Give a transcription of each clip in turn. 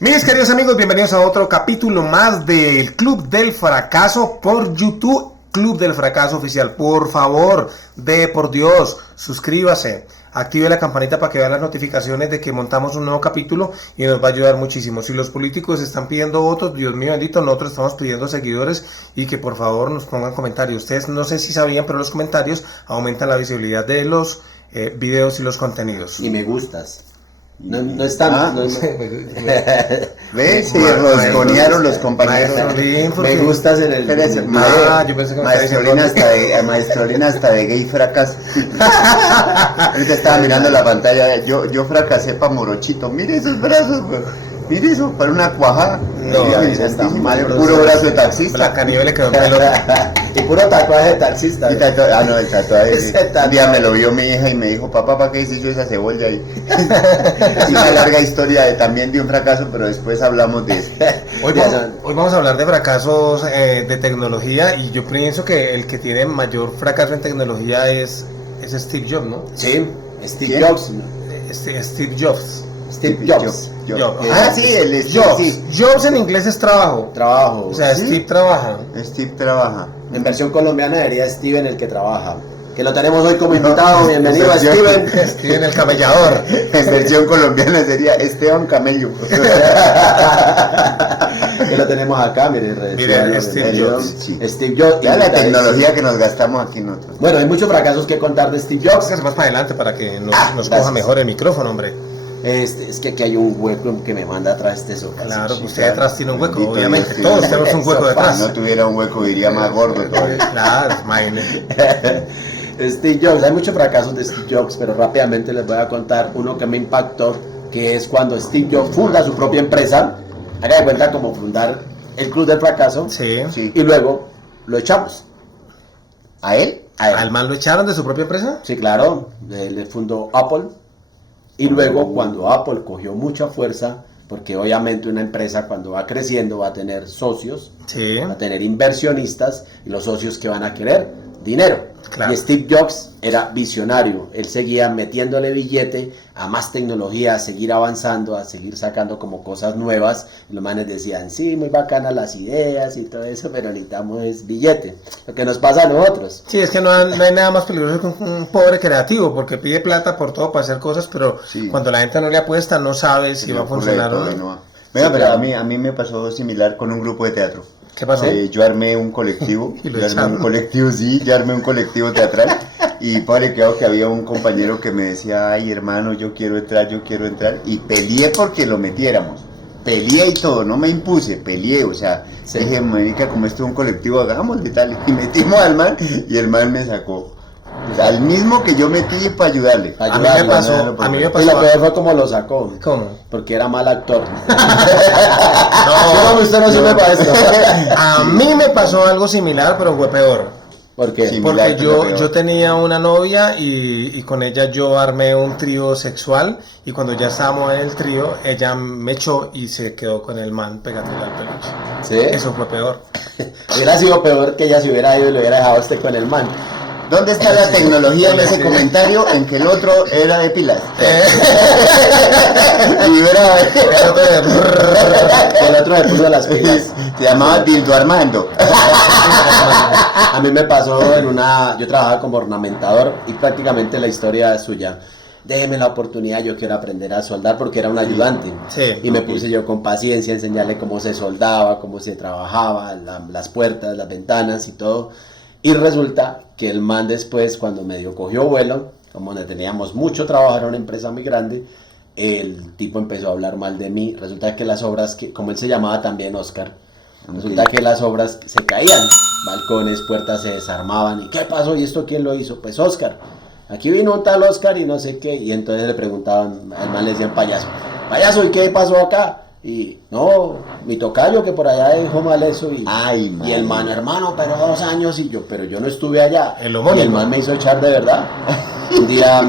Mis queridos amigos, bienvenidos a otro capítulo más del Club del Fracaso por YouTube, Club del Fracaso Oficial. Por favor, por Dios, suscríbase, active la campanita para que vean las notificaciones de que montamos un nuevo capítulo y nos va a ayudar muchísimo. Si los políticos están pidiendo votos, Dios mío bendito, nosotros estamos pidiendo seguidores y que por favor nos pongan comentarios. Ustedes no sé si sabían, pero los comentarios aumentan la visibilidad de los videos y los contenidos. Y me gustas. No es tanto. ¿Ves? Se rosconearon los compañeros. Me gustas en el. Yo pensé que Maestrolina hasta de gay fracaso. Ahorita estaba mirando la pantalla. Yo fracasé para Morochito. Mire esos brazos, güey. Mire eso, para una cuajada. No, está mal. Puro brazo de taxista. La caníbal le quedó en pelo. Y puro tatuaje de taxista. No, el tatuaje. Un día me lo vio mi hija y me dijo, papá, ¿para qué hiciste esa cebolla ahí? Es una larga historia también de un fracaso, pero después hablamos de eso. Hoy vamos a hablar de fracasos de tecnología y yo pienso que el que tiene mayor fracaso en tecnología es Steve Jobs, ¿no? Sí, Steve ¿Quién? Jobs. Steve Jobs. Steve Jobs. Sí, el Jobs. sí. Jobs en inglés es trabajo. Trabajo. O sea, ¿Sí? Steve trabaja. Steve trabaja. En versión colombiana sería Steven el que trabaja. Que lo tenemos hoy como invitado. Bienvenido a Steven. Steven el camellador. En versión colombiana sería Esteban Camello. Que lo tenemos acá, miren. Steve Jobs. Sí. Steve Jobs. Ya la tecnología que nos gastamos aquí nosotros. Bueno, hay muchos fracasos que contar de Steve Jobs. Más para adelante para que nos coja gracias. mejor el micrófono, hombre. Es que aquí hay un hueco que me manda atrás este sofá. Claro, Sí, usted claro. detrás tiene un hueco, Bendito obviamente. Dios, Todos sí. tenemos un hueco Sofá, detrás. Si no tuviera un hueco iría más gordo todavía. Claro, imagínese. Steve Jobs, hay muchos fracasos de Steve Jobs, pero rápidamente les voy a contar uno que me impactó, que es cuando Steve Jobs funda su propia empresa. Haga de cuenta como fundar el Club del Fracaso. Sí. Sí. Y luego lo echamos. ¿A él? A él. ¿Al man lo echaron de su propia empresa? Sí, claro, él fundó Apple. Y luego cuando Apple cogió mucha fuerza, porque obviamente una empresa cuando va creciendo va a tener socios, Sí. va a tener inversionistas, y los socios que van a querer dinero. Claro. Y Steve Jobs era visionario, él seguía metiéndole billete a más tecnología, a seguir avanzando, a seguir sacando como cosas nuevas. Y los manes decían, sí, muy bacanas las ideas y todo eso, pero necesitamos es billete, lo que nos pasa a nosotros. Sí, es que no hay nada más peligroso que un pobre creativo, porque pide plata por todo para hacer cosas, pero Sí. cuando la gente no le apuesta, no sabe si va a funcionar o no. No. Venga, Sí, pero claro. a mí me pasó similar con un grupo de teatro. ¿Qué pasó? Yo armé un colectivo, Y lo yo armé echaron. un colectivo, sí, yo armé un colectivo teatral y padre, creo que había un compañero que me decía, ay hermano, yo quiero entrar, y peleé porque lo metiéramos, peleé y todo, no me impuse, peleé, o sea, Sí. dije, marica, como esto es un colectivo, hagámosle tal, y metimos al man y el man me sacó, o sea, al mismo que yo metí para ayudarle. Para A mí me ayudarlo, pasó, a mí me Y lo pasó. peor fue como lo sacó, ¿Cómo? porque era mal actor. No, usted no sirve para esto. a mí me pasó algo similar, pero fue peor. ¿Por qué? Sí. Porque Similar, pero peor. yo tenía una novia y con ella yo armé un trío sexual y cuando ya estábamos en el trío, ella me echó y se quedó con el man pegándole al peluche. ¿Sí? Eso fue peor. Hubiera sido peor que ella se hubiera ido y lo hubiera dejado a usted con el man. ¿Dónde está la tecnología en ese comentario en que el otro era de pilas? Y era- El otro le puso las pilas. se llamaba Dildo Armando. A mí me pasó yo trabajaba como ornamentador y prácticamente la historia es suya. Déjeme la oportunidad, yo quiero aprender a soldar porque era un ayudante. Sí. Y me puse yo con paciencia a enseñarle cómo se soldaba, cómo se trabajaba, las puertas, las ventanas y todo. Y resulta que el man después, cuando medio cogió vuelo, como le teníamos mucho trabajo, era una empresa muy grande, el tipo empezó a hablar mal de mí. Resulta que las obras, como él se llamaba también Oscar, resulta que las obras se caían, balcones, puertas se desarmaban. ¿Y qué pasó? ¿Y esto quién lo hizo? Pues Oscar. Aquí vino un tal Oscar y no sé qué. Y entonces le preguntaban, al man le decían payaso. Payaso, ¿y qué pasó acá? Y no, mi tocayo que por allá dijo mal eso. Y, Ay, y el man, hermano, pero 2 años. Y yo, pero yo no estuve allá. El homónimo. Y el man me hizo echar de verdad. Un día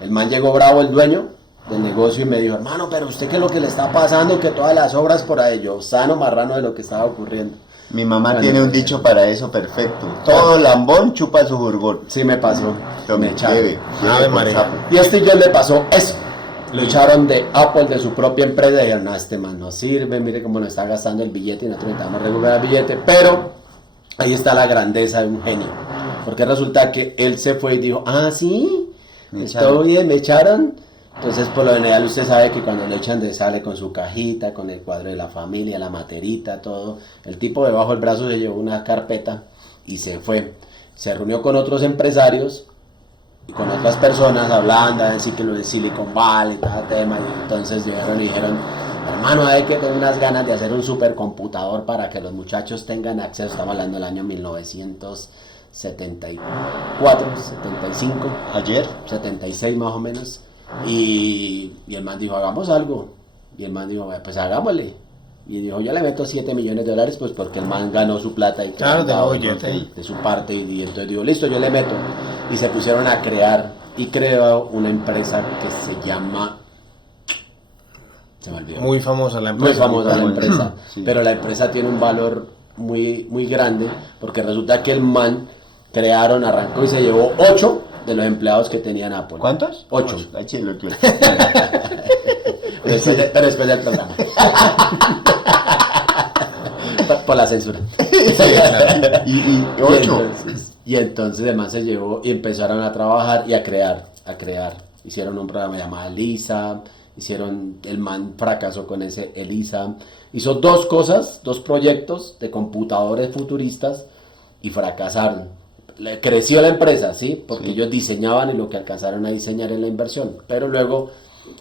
el man llegó bravo, el dueño. del negocio y me dijo, hermano, pero usted qué es lo que le está pasando, que todas las obras por ahí, yo sano marrano de lo que estaba ocurriendo. Mi mamá Bueno, tiene un dicho para eso perfecto. Todo lambón chupa su jurgón. Sí me pasó, Tome, me echaron. lleve, Ave por María. sapo. Y a Steve Jobs le pasó eso. Lo echaron de Apple, de su propia empresa, y dijeron, no, este man no sirve, mire cómo nos está gastando el billete y nosotros necesitamos recuperar el billete. Pero ahí está la grandeza de un genio. Porque resulta que él se fue y dijo, ah, sí, Me estoy echaron. bien, me echaron. Entonces, por lo general, usted sabe que cuando lo echan sale con su cajita, con el cuadro de la familia, la materita, todo. El tipo debajo del brazo se llevó una carpeta y se fue. Se reunió con otros empresarios y con otras personas hablando, así que lo de Silicon Valley, tal tema, y entonces llegaron y dijeron, hermano, hay que tener unas ganas de hacer un supercomputador para que los muchachos tengan acceso. Estamos hablando del año 1974, 75, Ayer. 76 más o menos, y el man dijo, hagamos algo, y el man dijo, pues hagámosle. Y dijo, yo le meto $7 millones, pues porque el man ganó su plata y Claro, de dado billete. de su parte, y entonces dijo, listo, yo le meto. Y se pusieron a crear, y creó una empresa que se llama, se me olvidó, Muy famosa la muy empresa. famosa la empresa, Sí. pero la empresa tiene un valor muy, muy grande, porque resulta que el man crearon, arrancó y se llevó 8 de los empleados que tenían Apple. ¿Cuántos? 8. Ay, chilo, tú. Pero después del programa. Por la censura. Y 8. Y entonces el man se llevó y empezaron a trabajar y a crear. Hicieron un programa llamado Elisa, el man fracasó con ese Elisa. Hizo 2 cosas, 2 proyectos de computadores futuristas y fracasaron. Creció la empresa, ¿sí? Porque Sí. ellos diseñaban y lo que alcanzaron a diseñar en la inversión. Pero luego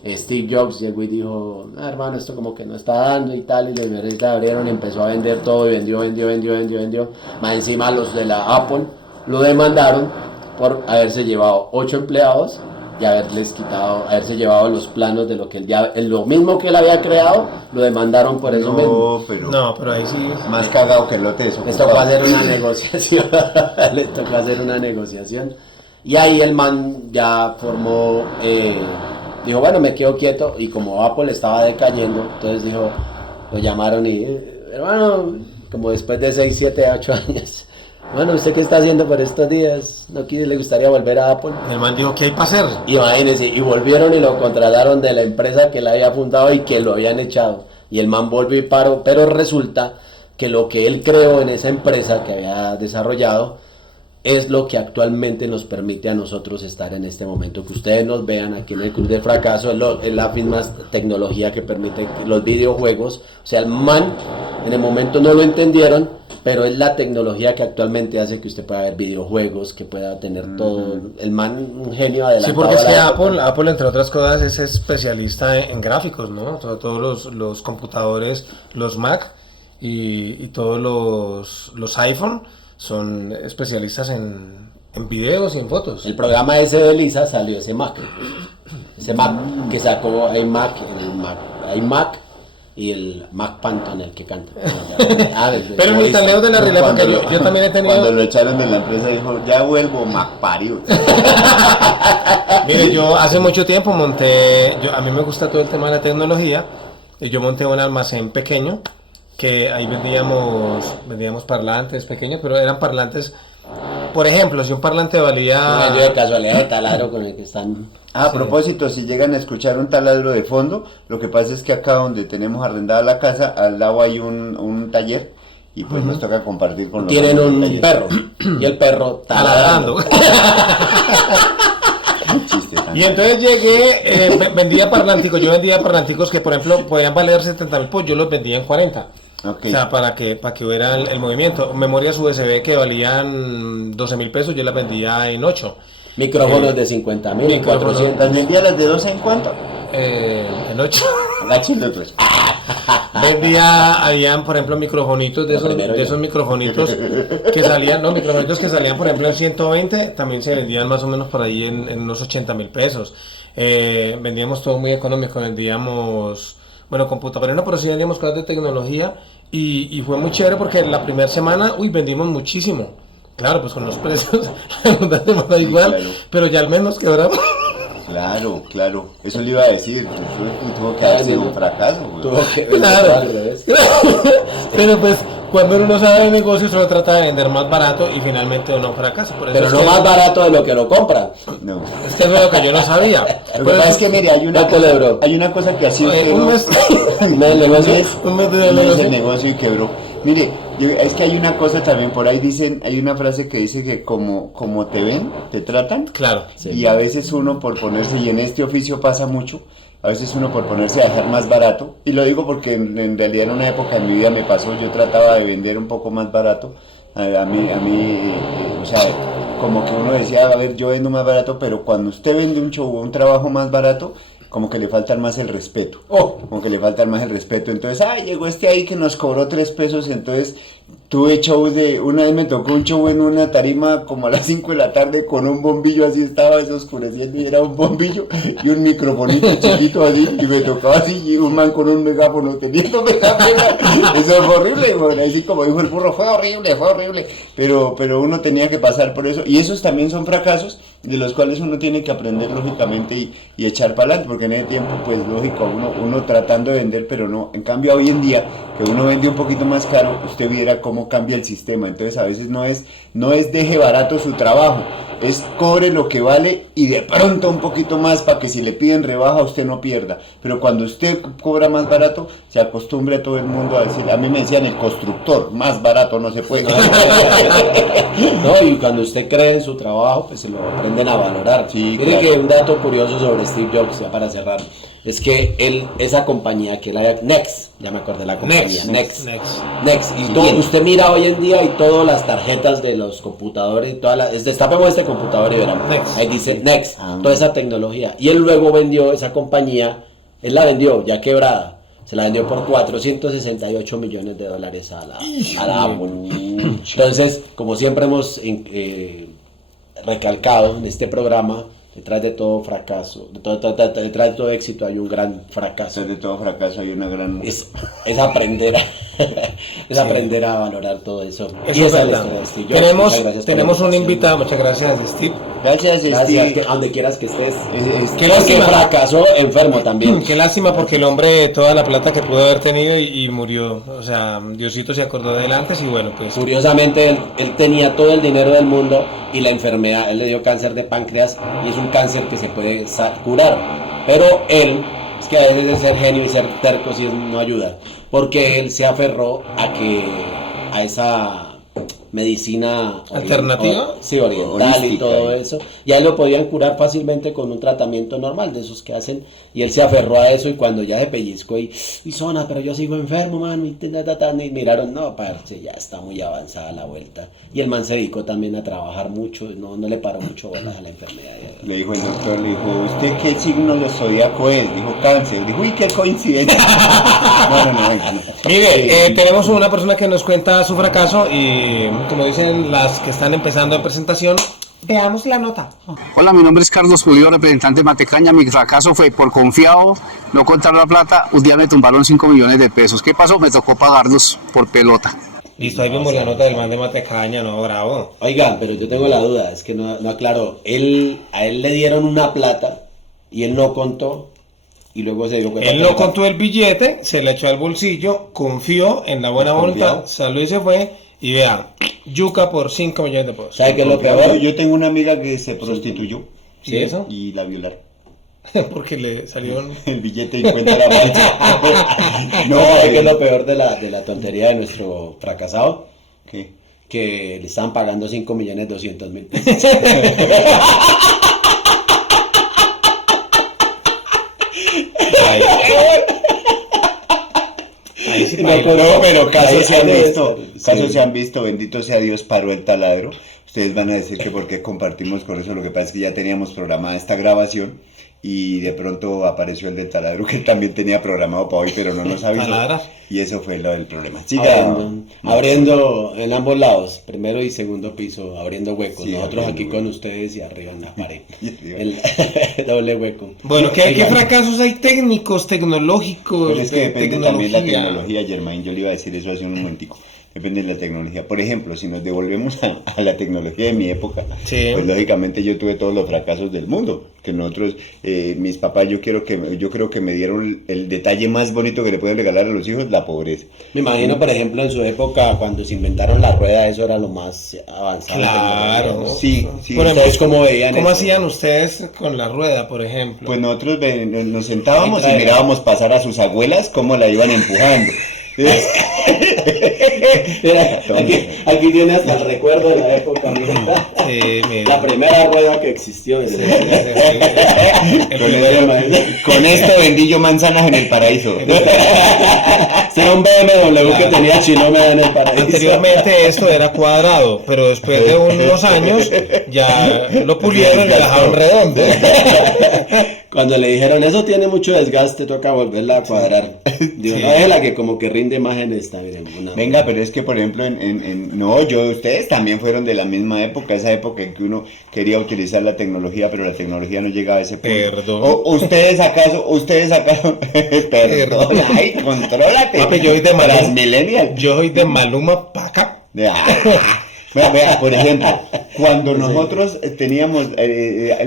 Steve Jobs llegó y dijo, hermano, esto como que no está dando y tal, y los inversores abrieron y empezó a vender todo y vendió. Más encima los de la Apple lo demandaron por haberse llevado 8 empleados y haberse llevado los planos de lo que lo mismo que él había creado, lo demandaron por eso mismo. No, pero No, pero ahí sí. más cagado que el lote de Les tocó hacer una negociación. Y ahí el man ya formó, dijo, bueno, me quedo quieto. Y como Apple estaba decayendo, entonces dijo, lo llamaron y, hermano, como después de 6, 7, 8 años, bueno, ¿usted qué está haciendo por estos días? ¿No le gustaría volver a Apple? El man dijo, ¿qué hay para hacer? Imagínense, y volvieron y lo contrataron de la empresa que le había fundado y que lo habían echado. Y el man volvió y paró, pero resulta que lo que él creó en esa empresa que había desarrollado es lo que actualmente nos permite a nosotros estar en este momento. Que ustedes nos vean aquí en el Club de Fracaso, es la misma tecnología que permite los videojuegos. O sea, el man en el momento no lo entendieron, pero es la tecnología que actualmente hace que usted pueda ver videojuegos, que pueda tener todo. El man, un genio adelantado. Sí, porque es a la que época. Apple, entre otras cosas, es especialista en gráficos, ¿no? Todos los computadores, los Mac y todos los iPhone son especialistas en videos y en fotos. El programa ese de Lisa salió ese Mac que sacó iMac y el Mac Phantom, el que canta. Pero ni tan lejos de la realidad, porque yo también he Cuando tenido... lo echaron de la empresa dijo, ya vuelvo, Macpario. Mire, yo hace mucho tiempo a mí me gusta todo el tema de la tecnología, y yo monté un almacén pequeño, que ahí vendíamos parlantes pequeños, pero eran parlantes, por ejemplo, si un parlante Yo valía... de casualidad de taladro con el que están. A propósito, si llegan a escuchar un taladro de fondo, lo que pasa es que acá donde tenemos arrendada la casa, al lado hay un taller y pues nos toca compartir con los Tienen dueños un del taller. perro y el perro taladrando. Un chiste tan- Y entonces llegué, vendía parlanticos, yo vendía parlanticos que por ejemplo podían valer 70.000, pues yo los vendía en 40. Ok. O sea, para que hubiera el movimiento. Memorias USB que valían 12.000 pesos, yo las vendía en 8. Micrófonos de 50.000, Micrófonos. 400. ¿Las vendía las de 12 en cuánto? En 8. Agachando pues. Habían por ejemplo microfonitos de esos microfonitos que salían, no, microfonitos que salían por ejemplo en 120, también se vendían más o menos por ahí en unos 80.000 pesos. Vendíamos todo muy económico, vendíamos, bueno, computadoras, pero sí vendíamos cosas de tecnología y fue muy chévere porque la primera semana, vendimos muchísimo. Claro, pues con los precios, la segunda semana igual, claro. pero ya al menos quebramos. Claro, claro. Eso le iba a decir. Eso tuvo que haber sido un fracaso, güey. Tuvo que Claro. al revés. Pero pues cuando uno no sabe de negocio solo trata de vender más barato y finalmente uno fracasa. Por eso Pero es no que- más barato de lo que lo compran. No. Es que eso es lo que yo no sabía. Lo Por que pasa eso- es que, mire, ¿Cuánto le duró? hay una cosa que así Oye, un mes. ¿Me negocio? Un mes de el negocio. negocio y quebró. Mire, es que hay una cosa también, por ahí dicen, hay una frase que dice que como te ven, te tratan. Claro. Sí. Y a veces uno por ponerse, y en este oficio pasa mucho, a veces uno por ponerse a dejar más barato, y lo digo porque en realidad en una época de mi vida me pasó, yo trataba de vender un poco más barato, a mí, o sea, como que uno decía, a ver, yo vendo más barato, pero cuando usted vende un show o un trabajo más barato, como que le faltan más el respeto. Como que le faltan más el respeto. Entonces, llegó este ahí que nos cobró 3 pesos, entonces tuve shows una vez me tocó un show en una tarima como a las 5 de la tarde con un bombillo, así estaba eso oscureciendo y era un bombillo y un microfonito chiquito así, y me tocaba así, y un man con un megáfono teniendo megáfono. Eso fue horrible, bueno, así como dijo el burro, fue horrible, pero uno tenía que pasar por eso, y esos también son fracasos de los cuales uno tiene que aprender lógicamente y echar para adelante, porque en ese tiempo, pues lógico, uno tratando de vender, pero no, en cambio hoy en día, que uno vende un poquito más caro, usted viera cómo cambia el sistema. Entonces a veces no es deje barato su trabajo, es cobre lo que vale y de pronto un poquito más para que si le piden rebaja usted no pierda. Pero cuando usted cobra más barato, se acostumbra a todo el mundo a decir, a mí me decían el constructor, más barato no se puede. No, y cuando usted cree en su trabajo, pues se lo aprenden a valorar. Sí, Mire claro. que un dato curioso sobre Steve Jobs, ya para cerrar, es que esa compañía que era Next, ya me acordé la compañía, Next. Y todo, usted mira hoy en día y todas las tarjetas de los computadores, destapemos este computador y verán, Next. ahí dice Next, Ah. toda esa tecnología. Y él luego vendió esa compañía, él la vendió ya quebrada. Se la vendió por $468 millones a la Apple. Entonces, como siempre hemos recalcado en este programa, detrás de todo fracaso, detrás de todo éxito hay un gran fracaso. Detrás de todo fracaso hay una gran... Es aprender aprender a valorar todo eso. Eso Y es esa es la verdad. historia de Steve Jobs. Muchas gracias por la Tenemos un invitación. invitado, muchas gracias Steve. Gracias, Gracias, Steve. a donde quieras que estés. Qué Porque lástima. fracasó enfermo también. Qué lástima porque el hombre toda la plata que pudo haber tenido y murió. O sea, Diosito se acordó de él antes y bueno, pues... Curiosamente, él tenía todo el dinero del mundo y la enfermedad, él le dio cáncer de páncreas y es un cáncer que se puede curar. Pero él, es que a veces el ser genio y ser terco sí no ayuda, porque él se aferró a esa medicina ¿Alternativa? Sí, oriental y Holística. todo eso, y a él lo podían curar fácilmente con un tratamiento normal de esos que hacen, y él se aferró a eso y cuando ya se pellizcó y zona, pero yo sigo enfermo, mano, y miraron, no, parce, ya está muy avanzada la vuelta, y el man se dedicó también a trabajar mucho, no le paró mucho bolas a la enfermedad. Le dijo el doctor, le dijo, ¿usted qué signo del zodiaco es? Dijo cáncer. Dijo, uy, qué coincidencia. No. Mire, tenemos una persona que nos cuenta su fracaso y como dicen las que están empezando en presentación, veamos la nota. Hola, mi nombre es Carlos Pulido, representante de Matecaña. Mi fracaso fue por confiado, no contar la plata. Un día me tumbaron 5 millones de pesos. ¿Qué pasó? Me tocó pagarlos por pelota. Listo, ahí vemos la nota del man de Matecaña, no, bravo. Oigan, pero yo tengo la duda, es que no aclaró. A él le dieron una plata y él no contó y luego se dio cuenta. Él no contó el billete, se le echó al bolsillo, confió en la buena voluntad, salió y se fue. Y vean, yuca por 5 millones de pesos. ¿Sabe qué es lo peor? Yo tengo una amiga que se prostituyó. ¿Sí eso? Y la violaron. Porque le salieron... El billete y cuenta la falsa. No, ¿sabe qué es lo peor de la tontería de nuestro fracasado? ¿Qué? Que le estaban pagando 5.200.000 pesos. Ahí sí, No, baila. No, pero casos se han Ahí visto, sí. casos se han visto, bendito sea Dios, paró el taladro. Ustedes van a decir que por qué compartimos con eso, lo que pasa es que ya teníamos programada esta grabación y de pronto apareció el del taladro que también tenía programado para hoy, pero no nos avisó. Taladra. Y eso fue lo del problema. Siga. Abriendo en ambos lados, primero y segundo piso, abriendo huecos. Sí, Nosotros abriendo aquí con huecos. ustedes y arriba en la pared. Y arriba. El doble hueco. Bueno, ¿qué Oigan, fracasos hay técnicos, tecnológicos? Pero es que de depende también la tecnología, Germain. Yo le iba a decir eso hace un momentico. depende de la tecnología. Por ejemplo, si nos devolvemos a la tecnología de mi época, Sí. pues lógicamente yo tuve todos los fracasos del mundo. Que nosotros, mis papás, yo creo que me dieron el detalle más bonito que le pueden regalar a los hijos, la pobreza. Me imagino, por ejemplo, en su época, cuando se inventaron la rueda, eso era lo más avanzado. Claro. Sí, sí. Por ejemplo, ¿Ustedes cómo veían ¿Cómo eso? hacían ustedes con la rueda, por ejemplo? Pues nosotros nos sentábamos y Traer. mirábamos pasar a sus abuelas cómo la iban empujando. Mira, aquí tiene hasta el recuerdo de la época, mira. Sí, mira. La primera rueda que existió. El Con, primero- con esto vendí yo manzanas en el paraíso. Era un BMW que tenía Chilomeda en el paraíso. Anteriormente esto era cuadrado, pero después de unos años ya lo pulieron y lo dejaron redondo. Cuando le dijeron, eso tiene mucho desgaste, toca volverla a cuadrar. Digo, Sí. no, es la que como que rinde más en esta, miren. Venga, pero es que por ejemplo, ustedes también fueron de la misma época, esa época en que uno quería utilizar la tecnología, pero la tecnología no llegaba a ese punto. Perdón. O ustedes acaso, perdón, ay, contrólate. Papi, yo soy de Maluma. Las millennials. Yo soy de Maluma pa' acá. Vea, por ejemplo, cuando nosotros teníamos,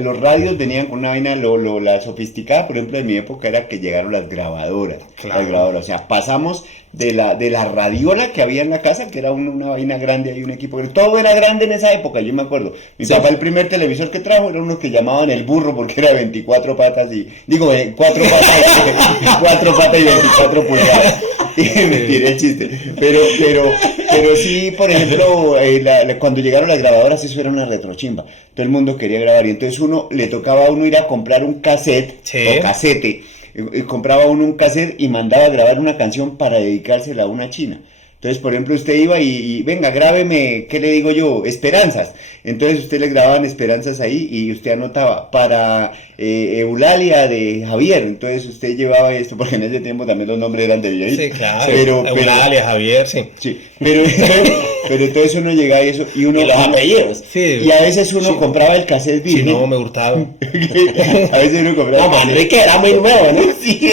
los radios venían con una vaina, la sofisticada, por ejemplo, de mi época era que llegaron las grabadoras. Claro. Las grabadoras, o sea, pasamos de la radiola que había en la casa, que era una vaina grande, hay un equipo, todo era grande en esa época, yo me acuerdo. Mi Sí. papá, el primer televisor que trajo era uno que llamaban el burro, porque era de 24 patas y, digo, 4 patas, 4 patas y 24 pulgadas. Y me tiré el chiste. Pero sí, por ejemplo, cuando llegaron las grabadoras, eso era una retrochimba. Todo el mundo quería grabar y entonces le tocaba a uno ir a comprar un cassette Sí. o casete. Compraba uno un cassette y mandaba a grabar una canción para dedicársela a una china. Entonces, por ejemplo, usted iba y venga, grábeme, ¿qué le digo yo? Esperanzas. Entonces, usted le grababan esperanzas ahí y usted anotaba para Eulalia de Javier. Entonces, usted llevaba esto, porque en ese tiempo también los nombres eran de viejitos. Sí, claro. Pero, Eulalia, Javier, sí. sí, pero entonces uno llegaba y eso, y uno... Y los apellidos. Sí. Y a veces uno compraba el cassette Si virgen. no, me hurtaba. A veces uno compraba No, el cassette. Manrique era muy nuevo, ¿no? Sí,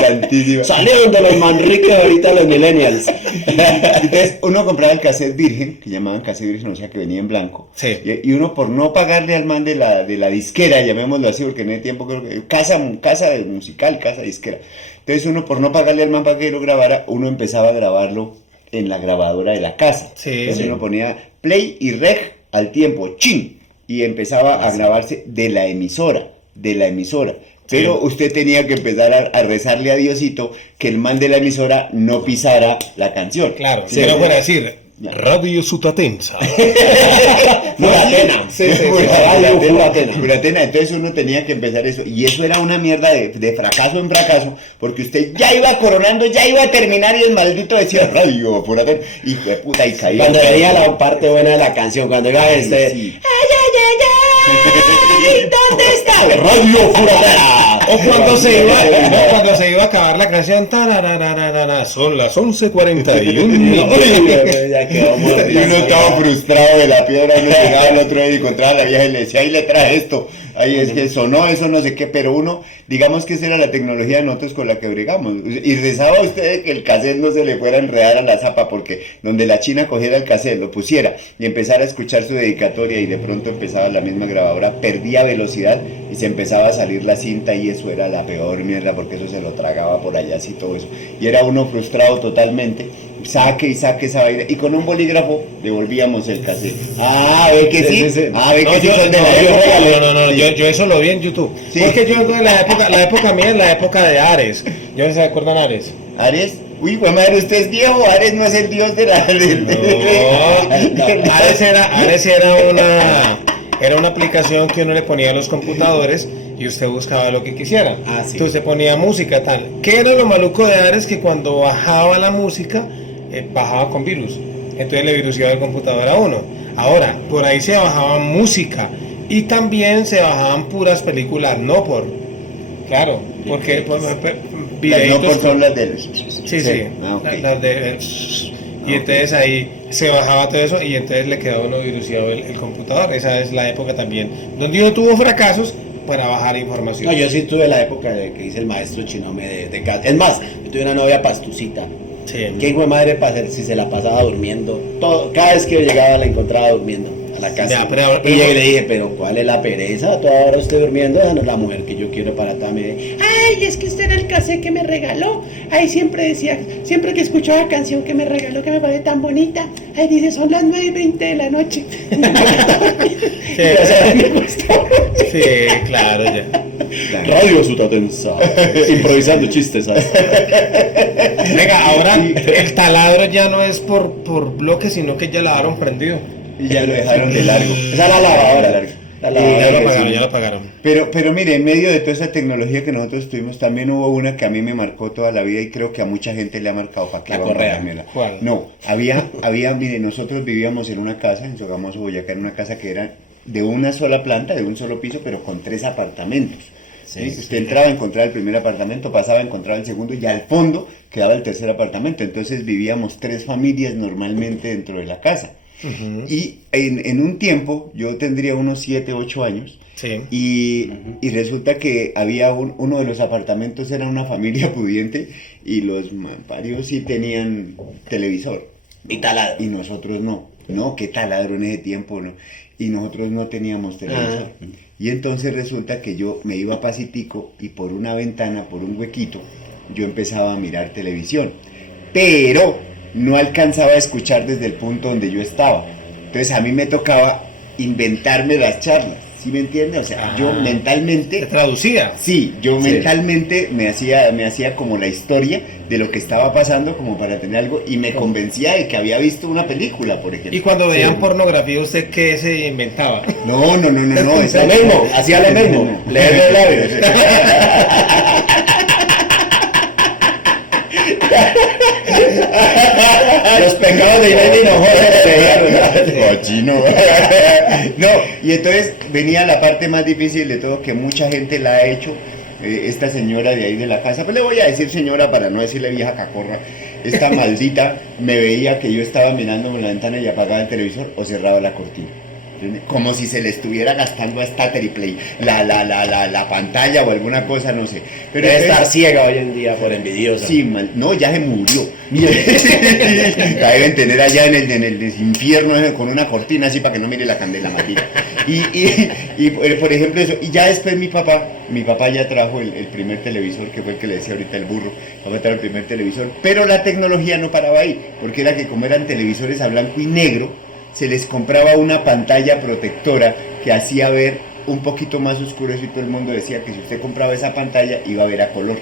santísimo. Salieron de los Manrique ahorita los millennials. Entonces uno compraba el cassette virgen, que llamaban cassette virgen, o sea que venía en blanco. Sí. Y uno por no pagarle al man de la disquera, llamémoslo así, porque en ese tiempo creo que casa de musical, casa disquera. Entonces uno por no pagarle al man para que lo grabara, uno empezaba a grabarlo en la grabadora de la casa. Sí, Entonces sí. uno ponía play y rec al tiempo, chin, y empezaba a grabarse de la emisora. Pero usted tenía que empezar a rezarle a Diosito que el man de la emisora no pisara la canción. Claro, Sí. si no fuera a decir Ya. Radio Sutatensa. Furatena. Sí, sí, sí. Radio Furatena. Furatena. Entonces uno tenía que empezar eso. Y eso era una mierda de fracaso en fracaso, porque usted ya iba coronando, ya iba a terminar y el maldito decía Radio Furatena. Hijo de puta, y caía. Cuando veía la parte buena de la canción, cuando iba este... Sí. ¡Ay, ¿dónde está? Radio Furatena. O cuando se iba a acabar la canción, tararararara, son las 11:41. Ya quedó muerto. Y uno estaba frustrado de la piedra, uno llegaba el otro día y encontraba a la vieja y le decía, ahí le traje esto, ahí es que sonó, eso no sé qué, pero uno, digamos que esa era la tecnología de nosotros con la que bregamos. Y rezaba usted de que el cassette no se le fuera a enredar a la zapa, porque donde la china cogiera el cassette, lo pusiera y empezara a escuchar su dedicatoria y de pronto empezaba la misma grabadora, perdía velocidad y se empezaba a salir la cinta y eso era la peor mierda, porque eso se lo tragaba por allá así todo eso. Y era uno frustrado totalmente, saque y saque esa vaina, y con un bolígrafo devolvíamos el cassette. Ah, ve que sí, Sí. ah, ve No, que sí yo, son de la no, época. no, Sí. yo eso lo vi en YouTube. Sí. Porque yo de la época mía es la época de Ares. Yo no sé si se acuerdan Ares. Ares, uy, pues madre, usted es viejo, Ares no es el dios de la... No, Ares era una aplicación que uno le ponía a los computadores y usted buscaba lo que quisiera. Ah, sí. Entonces ponía música tal. ¿Qué era lo maluco de Ares? Que cuando bajaba la música, bajaba con virus. Entonces le viruseaba el computador a uno. Ahora, por ahí se bajaba música y también se bajaban puras películas, no por. Claro, porque Las videitos no por son las del... Sí, sí. Ah, ok. Las de... Y entonces ahí se bajaba todo eso y entonces le quedaba uno viruseado el computador. Esa es la época también donde uno tuvo fracasos para bajar información. No, yo sí tuve la época de que dice el maestro Chinome de casa. Es más, yo tuve una novia pastucita. Sí. ¿Qué hijo de madre para hacer si se la pasaba durmiendo? Cada vez que yo llegaba la encontraba durmiendo a la casa. Ya, pero y llegué y le dije, pero ¿cuál es la pereza? Toda hora estoy durmiendo, esa no es la mujer que yo quiero para también. Ay, es que usted era el cassette que me regaló. Ay, siempre decía, siempre que escucho la canción que me regaló, que me parece tan bonita. Ay, dice, son las 9:20 de la noche. Sí. O sea, me gustó. Sí, claro, ya. Radio Sutatensa, improvisando chistes. ¿Sabes? Venga, ahora el taladro ya no es por bloque, sino que ya lavaron prendido. Y ya lo dejaron de largo. Esa es la lavadora. La Ya lavadora. lo que apagaron, sí. ya lo apagaron. Pero mire, en medio de toda esa tecnología que nosotros tuvimos, también hubo una que a mí me marcó toda la vida y creo que a mucha gente le ha marcado. ¿Para qué La vamos a correa. dármela? ¿Cuál? No, mire, nosotros vivíamos en una casa, en Sogamoso, Boyacá, en una casa que era de una sola planta, de un solo piso, pero con 3 apartamentos. ¿Sí? Usted entraba a encontrar el primer apartamento, pasaba a encontrar el segundo y al fondo quedaba el tercer apartamento. Entonces vivíamos 3 familias normalmente dentro de la casa. Y en un tiempo, yo tendría unos 7, 8 años, Sí. y resulta que había uno de los apartamentos, era una familia pudiente, y los mamparios sí tenían televisor. Y taladro. Y nosotros no. No, qué taladro en ese tiempo, ¿no? Y nosotros no teníamos televisor. Y entonces resulta que yo me iba pasitico y por una ventana, por un huequito, yo empezaba a mirar televisión. Pero no alcanzaba a escuchar desde el punto donde yo estaba. Entonces a mí me tocaba inventarme las charlas. ¿Sí me entiende? O sea, yo ¿Te mentalmente... traducía? Sí, yo Sí. mentalmente me hacía como la historia de lo que estaba pasando como para tener algo y me convencía de que había visto una película, por ejemplo. Y cuando veían Sí. pornografía, ¿usted qué se inventaba? No, es Lo mismo, hacía lo mismo. Leer los labios. Los pecados de Irene Hinojosa. Cochino. No, y entonces venía la parte más difícil de todo, que mucha gente la ha hecho. Esta señora de ahí de la casa, pues le voy a decir señora para no decirle vieja cacorra. Esta maldita me veía que yo estaba mirando en la ventana y apagaba el televisor o cerraba la cortina. Como si se le estuviera gastando a esta triple la pantalla o alguna cosa, no sé. Pero Debe entonces- estar ciega hoy en día por envidiosa. Sí, no, ya se murió. La deben tener allá en el infierno con una cortina así para que no mire la candela maldita. Y por ejemplo eso, y ya después mi papá ya trajo el primer televisor, que fue el que le decía ahorita el burro, papá trajo el primer televisor, pero la tecnología no paraba ahí, porque era que como eran televisores a blanco y negro, se les compraba una pantalla protectora que hacía ver un poquito más oscuro y todo el mundo decía que si usted compraba esa pantalla iba a ver a color.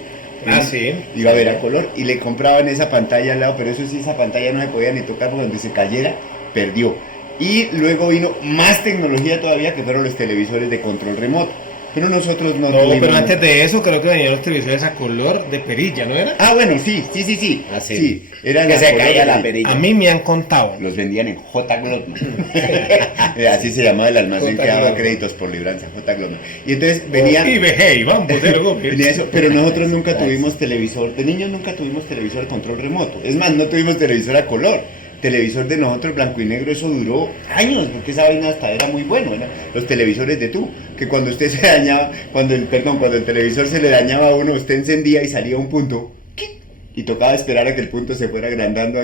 Ah, sí. Iba a ver a color y le compraban esa pantalla al lado, pero eso sí, esa pantalla no se podía ni tocar porque donde se cayera, perdió. Y luego vino más tecnología todavía, que fueron los televisores de control remoto. Pero nosotros no No, tuvimos. pero antes de eso creo que venían los televisores a color de perilla, ¿no era? Ah, bueno, sí. Ah, sí. Sí, eran Que a se color, caía la sí. perilla. A mí me han contado. Los vendían en J. Glotman. Así se llamaba el almacén J. que daba Glotman. créditos por libranza, J. Glotman. Y entonces venía... Y hey, vamos, venía eso, pero nosotros nunca tuvimos televisor, de niños nunca tuvimos televisor a control remoto. Es más, no tuvimos televisor a color. Televisor de nosotros blanco y negro, eso duró años, porque esa vaina hasta era muy bueno, ¿no? Los televisores de tú, que cuando usted se dañaba, cuando el televisor se le dañaba a uno, usted encendía y salía un punto, ¡quit! Y tocaba esperar a que el punto se fuera agrandando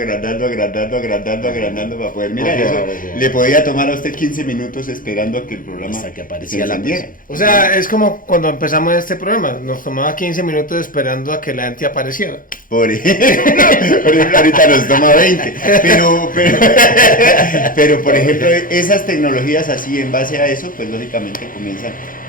para poder mirar. Eso le podía tomar a usted 15 minutos esperando a que el programa Hasta que aparecía se la encendiera. O sea, es como cuando empezamos este programa. Nos tomaba 15 minutos esperando a que la gente apareciera. Por ejemplo, ahorita nos toma 20. Pero, por ejemplo, esas tecnologías así, en base a eso, pues lógicamente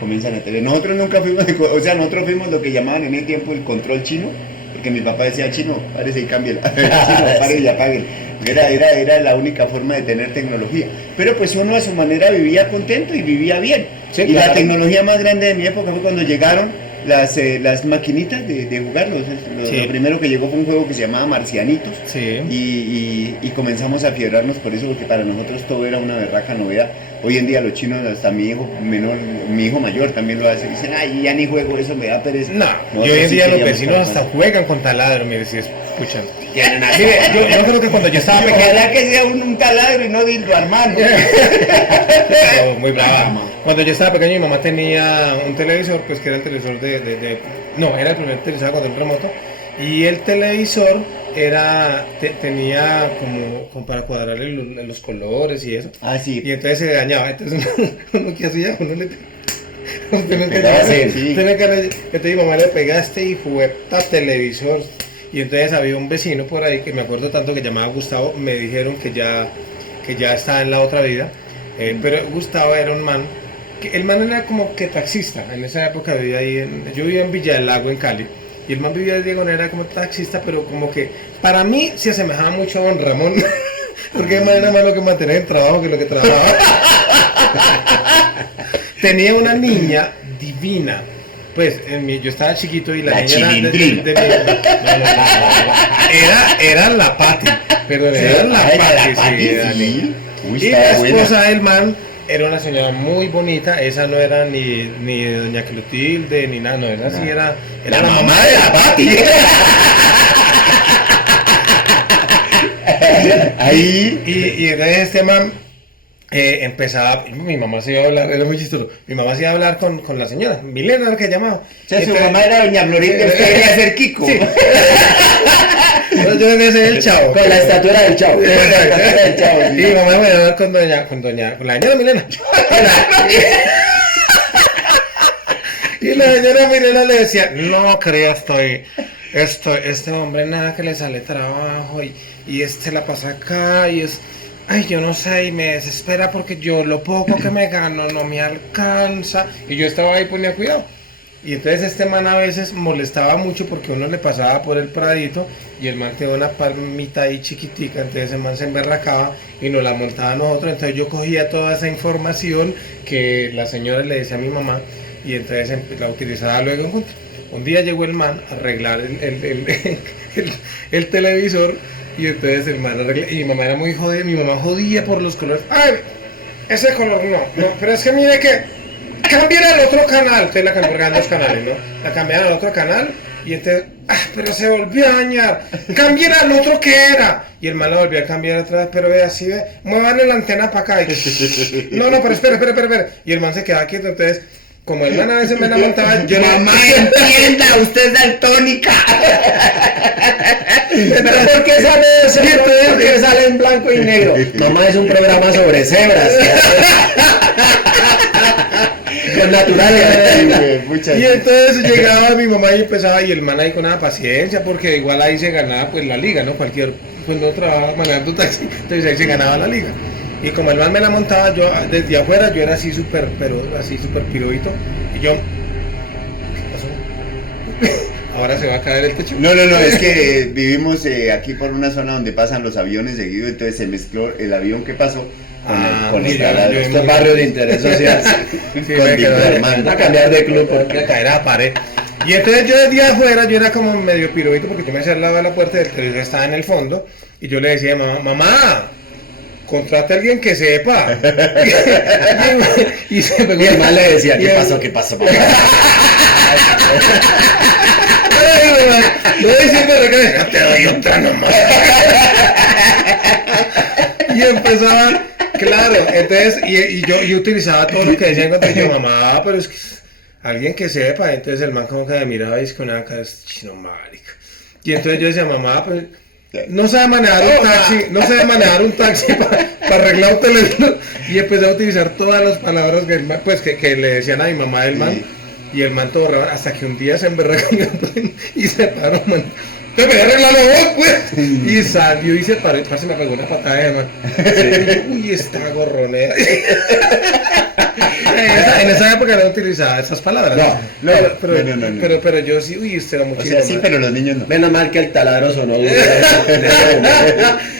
comienzan a tener. Nosotros nunca fuimos, nosotros fuimos lo que llamaban en ese tiempo el control chino, porque mi papá decía, chino, párese y cámbiela. Chino, párese y apáguela. Era la única forma de tener tecnología. Pero pues uno a su manera vivía contento y vivía bien. Sí, y claro. la tecnología más grande de mi época fue cuando llegaron las maquinitas de jugar. Sí. Lo primero que llegó fue un juego que se llamaba Marcianitos. Sí. Y comenzamos a fiebrarnos por eso, porque para nosotros todo era una berraca novedad. Hoy en día los chinos, hasta mi hijo menor, mi hijo mayor también lo hace. Dicen, ay, ya ni juego eso, me da pereza. No, Nosotros y hoy en sí día los queríamos vecinos jugar. hasta juegan con taladro, mire, si escuchan. Tienen así. Mire, yo creo que cuando yo estaba pequeño... Ojalá que sea un taladro y no dildo hermano. No, muy brava. Cuando yo estaba pequeño, mi mamá tenía un televisor, pues que era el televisor no, era el primer televisor con el remoto. Y el televisor tenía como para cuadrarle los colores y eso. Ah, sí. Y entonces se dañaba. Entonces uno que hacía, uno le entonces mi mamá le pega y jugueta televisor. Y entonces había un vecino por ahí que me acuerdo tanto que llamaba Gustavo. Me dijeron que ya estaba en la otra vida. Pero Gustavo era un man. El man era como que taxista. En esa época vivía yo vivía en Villa del Lago, en Cali. Y el man vivía de Diegonera como taxista, pero como que para mí se asemejaba mucho a Don Ramón. Porque el man era más lo que mantenía en trabajo que lo que trabajaba. Tenía una niña divina. Pues yo estaba chiquito y la niña era la Pati. Perdón, era la Pati, sí, Dani. Y la esposa del man era una señora muy bonita. Esa no era ni doña Clotilde ni nada, no, esa sí era la mamá de la Pati. Ahí. Y entonces este man empezaba, mi mamá se iba a hablar, era muy chistoso, mi mamá se iba a hablar con la señora, Milena era que llamaba. O sea, su mamá era doña Florinda, usted quería ser Kiko. Sí. Yo debía ser el Chavo. Con la estatura del Chavo. Sí. Y mi mamá me iba a hablar con la señora Milena. Y la señora Milena le decía, no creas, este hombre nada que le sale trabajo y la pasa acá y es... Ay, yo no sé, y me desespera porque yo lo poco que me gano no me alcanza. Y yo estaba ahí, ponía cuidado. Y entonces este man a veces molestaba mucho porque uno le pasaba por el pradito y el man tenía una palmita ahí chiquitica, entonces el man se emberracaba y nos la montaba a nosotros. Entonces yo cogía toda esa información que la señora le decía a mi mamá y entonces la utilizaba luego en contra. Un día llegó el man a arreglar el televisor. Y entonces el man arregla, y mi mamá era muy jodida, mi mamá jodía por los colores. Ay, ese color no, pero es que mire que cambiar al otro canal. Entonces la cambiaron dos canales, ¿no? La cambiaron al otro canal y entonces, pero se volvió a dañar. Cambiar al otro que era. Y el man la volvió a cambiar otra vez, pero ve así, muévanle la antena para acá. No, pero espera. Y el man se quedaba quieto, entonces... Como el man a veces me la montaba, yo mamá, entienda, usted es daltónica. ¿Pero por qué sale eso? ¿Por qué sale en blanco y negro? Mamá, es un programa sobre cebras. Con naturales. Y entonces llegaba mi mamá y empezaba, y el man ahí con nada paciencia, porque igual ahí se ganaba pues la liga, ¿no? Cuando trabajaba manejando taxi, entonces ahí se ganaba la liga. Y como el man me la montaba, yo desde afuera yo era así súper piruito. Y yo, ¿qué pasó? Ahora se va a caer el techo. No, es que vivimos aquí por una zona donde pasan los aviones seguido, entonces se mezcló el avión que pasó con el taladro. Esto es barrio de interés social. Sí, a cambiar de club porque caer a la pared. Y entonces yo desde afuera, yo era como medio piruito porque yo me hacía al lado de la puerta del televisor, estaba en el fondo. Y yo le decía, mamá, contrate a alguien que sepa. y el man le decía, ¿qué pasó? No diciendo que te doy otra nomás. Y empezaba, claro, entonces, y yo utilizaba todo lo que decían cuando yo, mamá, pero es que alguien que sepa. Entonces el man como que me miraba y es con una cara, chino marica. Y entonces yo decía, mamá, pues no sabe manejar un taxi para arreglar un televisor. Y empecé a utilizar todas las palabras que le decían a mi mamá del man. Y el man todo raro, hasta que un día se emberracó y se paró, man. Te voy a arreglarlo vos, pues. Y salió y se paró, y me pegó una patada de man. Uy, esta gorronera. En esa época no utilizaba esas palabras. No. Pero yo sí, uy, usted era muchísimo. O sea, sí, pero los niños no. Menos mal que el taladro sonó.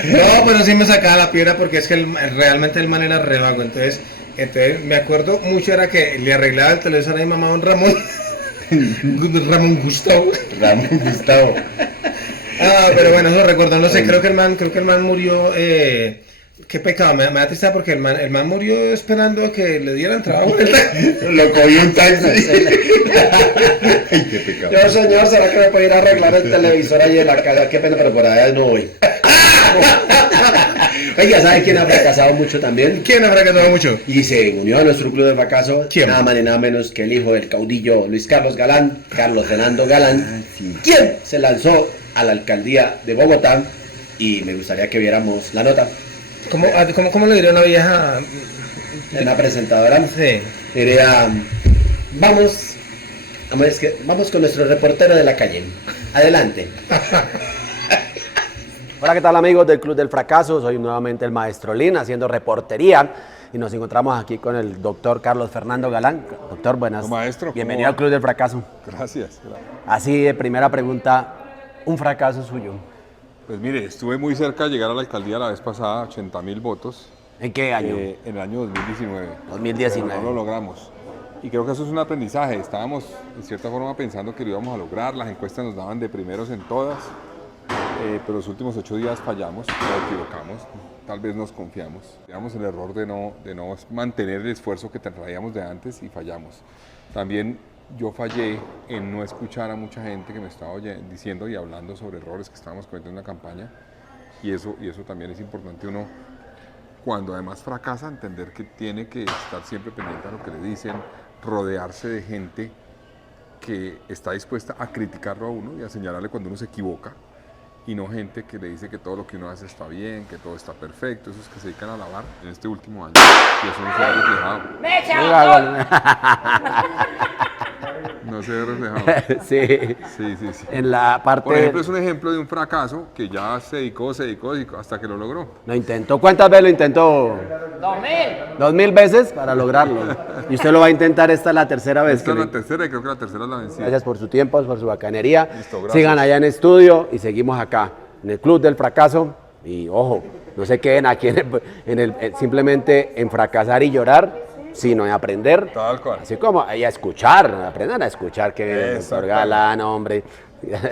No, pero sí me sacaba la piedra porque es que realmente el man era re vago. Entonces me acuerdo mucho era que le arreglaba el televisor a mi mamá, don Ramón. Ramón Gustavo. Pero bueno, eso recuerdo, no sé, creo que el man murió, qué pecado, me da tristeza porque el man murió esperando a que le dieran trabajo. Lo cogió un taxi. Ay, qué pecado. Yo, señor, ¿será que me puede ir a arreglar el televisor ahí en la casa? Qué pena, pero por allá no voy. Oiga, ¿sabe quién ha fracasado mucho también? ¿Quién ha fracasado mucho? Y se unió a nuestro club de fracaso. ¿Quién? Nada más ni nada menos que el hijo del caudillo Luis Carlos Galán, Carlos Fernando Galán, quien se lanzó a la alcaldía de Bogotá. Y me gustaría que viéramos la nota. ¿Cómo le diría una vieja? Una presentadora. Sí. Diría, vamos con nuestro reportero de la calle. Adelante. Hola, ¿qué tal amigos del Club del Fracaso? Soy nuevamente el Maestro Lin haciendo reportería y nos encontramos aquí con el doctor Carlos Fernando Galán. Doctor, buenas. Maestro, bienvenido al Club del Fracaso. Gracias. Así de primera pregunta, un fracaso suyo. Pues mire, estuve muy cerca de llegar a la alcaldía la vez pasada, 80.000 votos. ¿En qué año? En el año 2019. 2019. Pero no lo logramos. Y creo que eso es un aprendizaje. Estábamos, en cierta forma, pensando que lo íbamos a lograr. Las encuestas nos daban de primeros en todas. Pero los últimos 8 días fallamos, nos equivocamos. Tal vez nos confiamos. Digamos el error de no mantener el esfuerzo que traíamos de antes y fallamos. También yo fallé en no escuchar a mucha gente que me estaba diciendo y hablando sobre errores que estábamos cometiendo en la campaña. Y eso también es importante uno, cuando además fracasa, entender que tiene que estar siempre pendiente a lo que le dicen, rodearse de gente que está dispuesta a criticarlo a uno y a señalarle cuando uno se equivoca, y no gente que le dice que todo lo que uno hace está bien, que todo está perfecto, esos que se dedican a alabar en este último año. Y eso no se ve reflejado. No se ve reflejado. Sí. Sí. En la parte... Por ejemplo, es un ejemplo de un fracaso que ya se dedicó hasta que lo logró. Lo intentó. ¿Cuántas veces lo intentó? 2000 veces para lograrlo. Y usted lo va a intentar, esta es la tercera vez. Esta es la tercera y creo que la tercera es la vencida. Gracias por su tiempo, por su bacanería. Listo, gracias. Sigan allá en estudio y seguimos acá, en el Club del Fracaso. Y ojo, no se queden aquí simplemente en fracasar y llorar, sino en aprender. Tal cual. Así como a escuchar, aprendan a escuchar, que doctor Galán, hombre.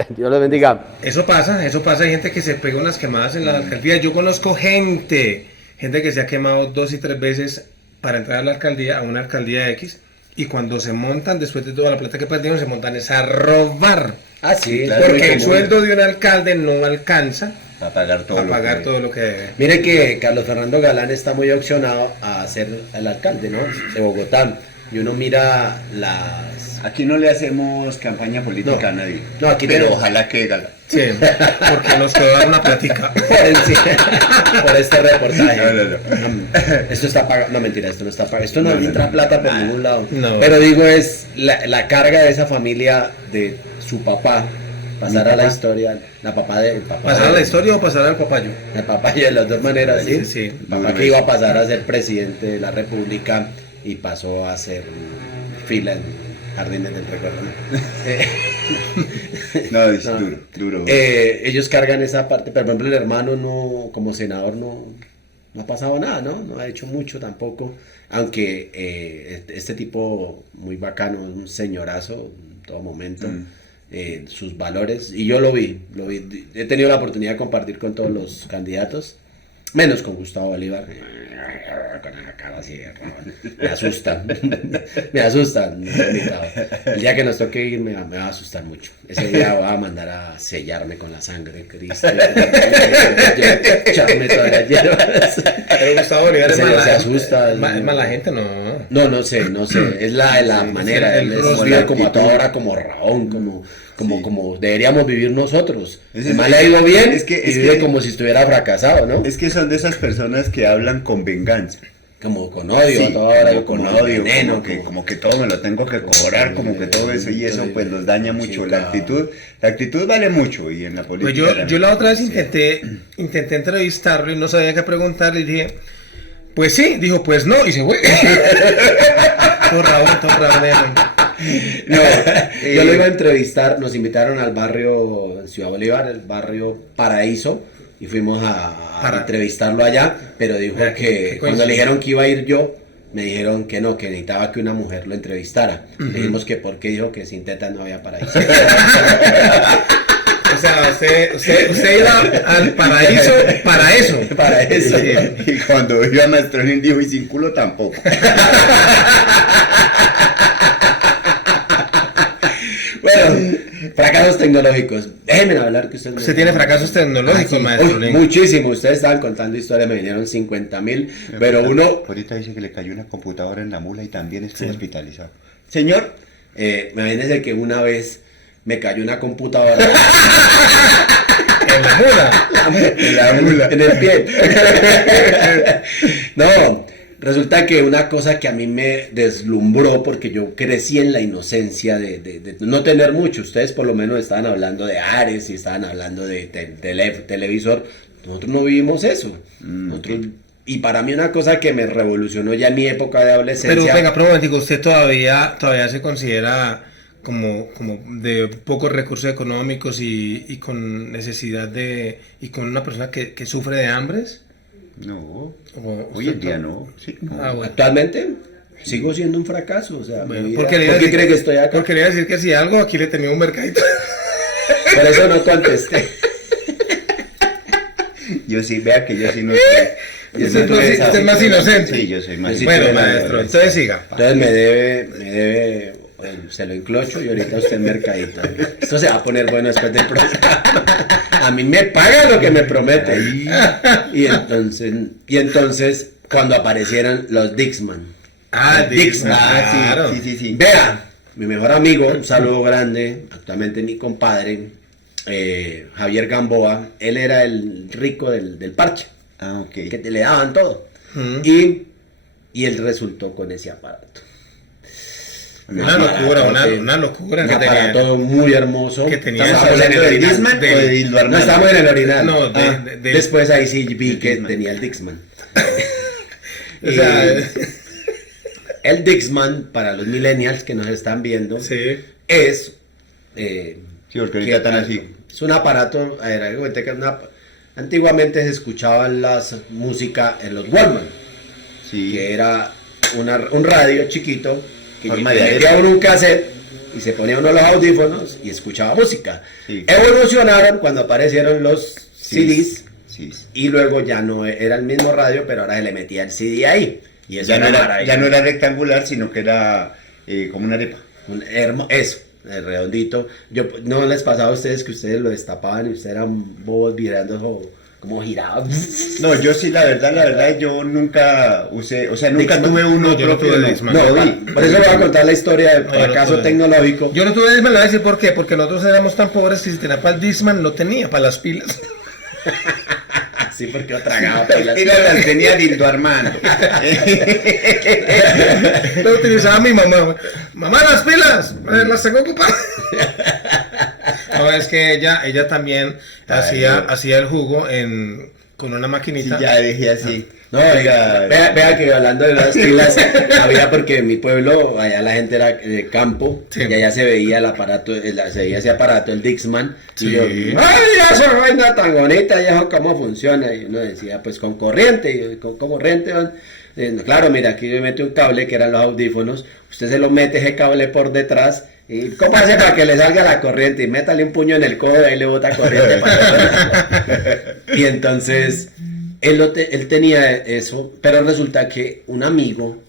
Dios los bendiga. Eso pasa, hay gente que se pega unas quemadas en la alcaldía. Yo conozco gente que se ha quemado 2 y 3 veces para entrar a la alcaldía, a una alcaldía X, y cuando se montan, después de toda la plata que perdieron, se montan es a robar. Ah, sí, claro, porque el sueldo de un alcalde no alcanza a pagar todo lo que debe. Mire que Carlos Fernando Galán está muy opcionado a ser el alcalde, ¿no?, de Bogotá. Y uno mira las... Aquí no le hacemos campaña política a nadie. No, aquí pero tenemos... ojalá que gane. Sí, porque nos quedó dar una plática. por este reportaje. No. Esto está pagado. No, mentira, esto no está pagado. Esto no entra plata por ningún lado. No. Pero digo, es la carga de esa familia, de su papá, pasar a la historia. ¿Pasar a la historia o pasar al papayo? El papayo de las dos maneras, ¿sí? Sí. El papá que iba a pasar a ser presidente de la República y pasó a ser fila en Jardines del Recuerdo. No, es duro. Ellos cargan esa parte, pero por ejemplo el hermano no, como senador no ha pasado nada, no ha hecho mucho tampoco, aunque este tipo muy bacano, es un señorazo en todo momento. Sus valores, y yo lo vi, he tenido la oportunidad de compartir con todos los candidatos, menos con Gustavo Bolívar, con la cara así, me asustan, el día que nos toque ir me va a asustar mucho, ese día va a mandar a sellarme con la sangre de Cristo, echarme todas las hierbas. Pero Gustavo Bolívar se asusta, es mala gente, no. No sé, es la manera, él es como a toda hora, como Raón, como deberíamos vivir nosotros. Mal le ha ido bien, y vive como si estuviera fracasado, ¿no? Es que son de esas personas que hablan con venganza. Como con odio, Sí, a toda hora, con como odio, veneno, como que todo me lo tengo que cobrar, como que todo eso, y eso pues los daña mucho. La actitud vale mucho, y en la política. Pues yo la otra vez intenté entrevistarlo y no sabía qué preguntarle, y dije, pues sí, dijo, pues no, y se fue. todo Raúl. No, yo lo iba a entrevistar, nos invitaron al barrio en Ciudad Bolívar, el barrio Paraíso, y fuimos a entrevistarlo allá, pero dijo que cuando le dijeron que iba a ir yo, me dijeron que no, que necesitaba que una mujer lo entrevistara. Le dijimos que porque dijo que sin tetas no había paraíso. O sea, usted iba al paraíso para eso. Para eso. Sí. Y cuando iba a Maestro Lin dijo, y sin culo tampoco. Bueno, Fracasos tecnológicos. Déjenme hablar que usted... Usted tiene fracasos tecnológicos, sí. maestro. Uy, Link. muchísimo. Ustedes estaban contando historias, me vinieron 50.000, pero uno... Ahorita dice que le cayó una computadora en la mula y también está hospitalizado. Señor, imagínese que una vez me cayó una computadora En la mula. en la mula, en el pie. No, resulta que una cosa que a mí me deslumbró, porque yo crecí en la inocencia de no tener mucho. Ustedes por lo menos estaban hablando de Ares y estaban hablando de televisor. Nosotros no vivimos eso. Nosotros, y para mí una cosa que me revolucionó ya en mi época de adolescencia. Pero venga, pero un momentico, ¿usted todavía se considera como de pocos recursos económicos y con necesidad y con una persona que sufre de hambres? No, ¿O hoy en usted día to- no. Sí, no. Ah, bueno. Actualmente sigo siendo un fracaso. O sea, Bueno, mi vida- porque le ¿por iba a qué decir cree que estoy acá? Porque le iba a decir que si algo, aquí le tenía un mercadito. Por eso no contesté. Yo sí, vea que yo sí no estoy. yo Usted no estoy es más inocente. Sí, yo soy más Sí, Bueno, sí, maestro, sí. entonces siga. Entonces me debe, se lo enclocho y ahorita usted mercadito. Esto se va a poner bueno después del programa. A mí me paga lo que me promete. Y entonces cuando aparecieran los Dixman. Ah, Dixman. claro. Sí. Vea, mi mejor amigo, un saludo grande, actualmente mi compadre, Javier Gamboa, él era el rico del parche, Ah, ok. que le daban todo. Mm. Y él resultó con ese aparato. Una locura, una locura Un que tenía. aparato muy hermoso. Que tenía. ¿Estamos Estábamos en hablando el del original. Discman o de Dildo No, Armando? estamos en el original. No, Después ahí sí vi que Dixman. tenía el Dixman. O sea, El Dixman, para los millennials que nos están viendo, sí. es... Sí, porque ahorita están así. Es un aparato, a ver, haga cuenta que antiguamente se escuchaba la música en los Walkman, Sí. que era un radio chiquito que Forma le de metía aire. uno un cassette y se ponía uno los audífonos y escuchaba música. Sí. Evolucionaron cuando aparecieron los CDs Sí. y luego ya no era el mismo radio, pero ahora se le metía el CD ahí. Y eso Ya no, era, maravilloso. ya no era rectangular, sino que era como una arepa. Eso, el redondito. ¿No les pasaba a ustedes que ustedes lo destapaban y ustedes eran bobos mirando como girados? No, yo sí, la verdad, yo nunca usé, o sea, nunca Dixman. tuve uno No, yo no propio. tuve no. Dixman. No, Lo vi. por eso le voy a contar la historia del No, yo no fracaso tuve. tecnológico. Yo no tuve Discman, le voy a decir por qué. Porque nosotros éramos tan pobres que si tenía para el Discman, no tenía para las pilas. Sí, porque yo tragaba Las pilas. pilas las tenía Dildo Armando. Lo utilizaba mi mamá. Mamá, las pilas, las tengo ocupadas. No, es que ella también hacía el jugo con una Sí, maquinita. ya dije así. No, Oiga, vea que hablando de las pilas, había porque en mi pueblo, allá la gente era de campo, Sí. y allá se veía el aparato, se veía ese aparato, el Dixman, Sí. y yo, ¡ay, esa vaina tan bonita! ¿Y eso cómo funciona? Y uno decía, pues con corriente, y yo, ¿con corriente? Claro, mira, aquí me mete un cable, que eran los audífonos, usted se lo mete ese cable por detrás, y ¿cómo hace para que le salga la corriente? Y métale un puño en el codo y ahí le bota corriente para Y entonces... Él tenía eso, pero resulta que un amigo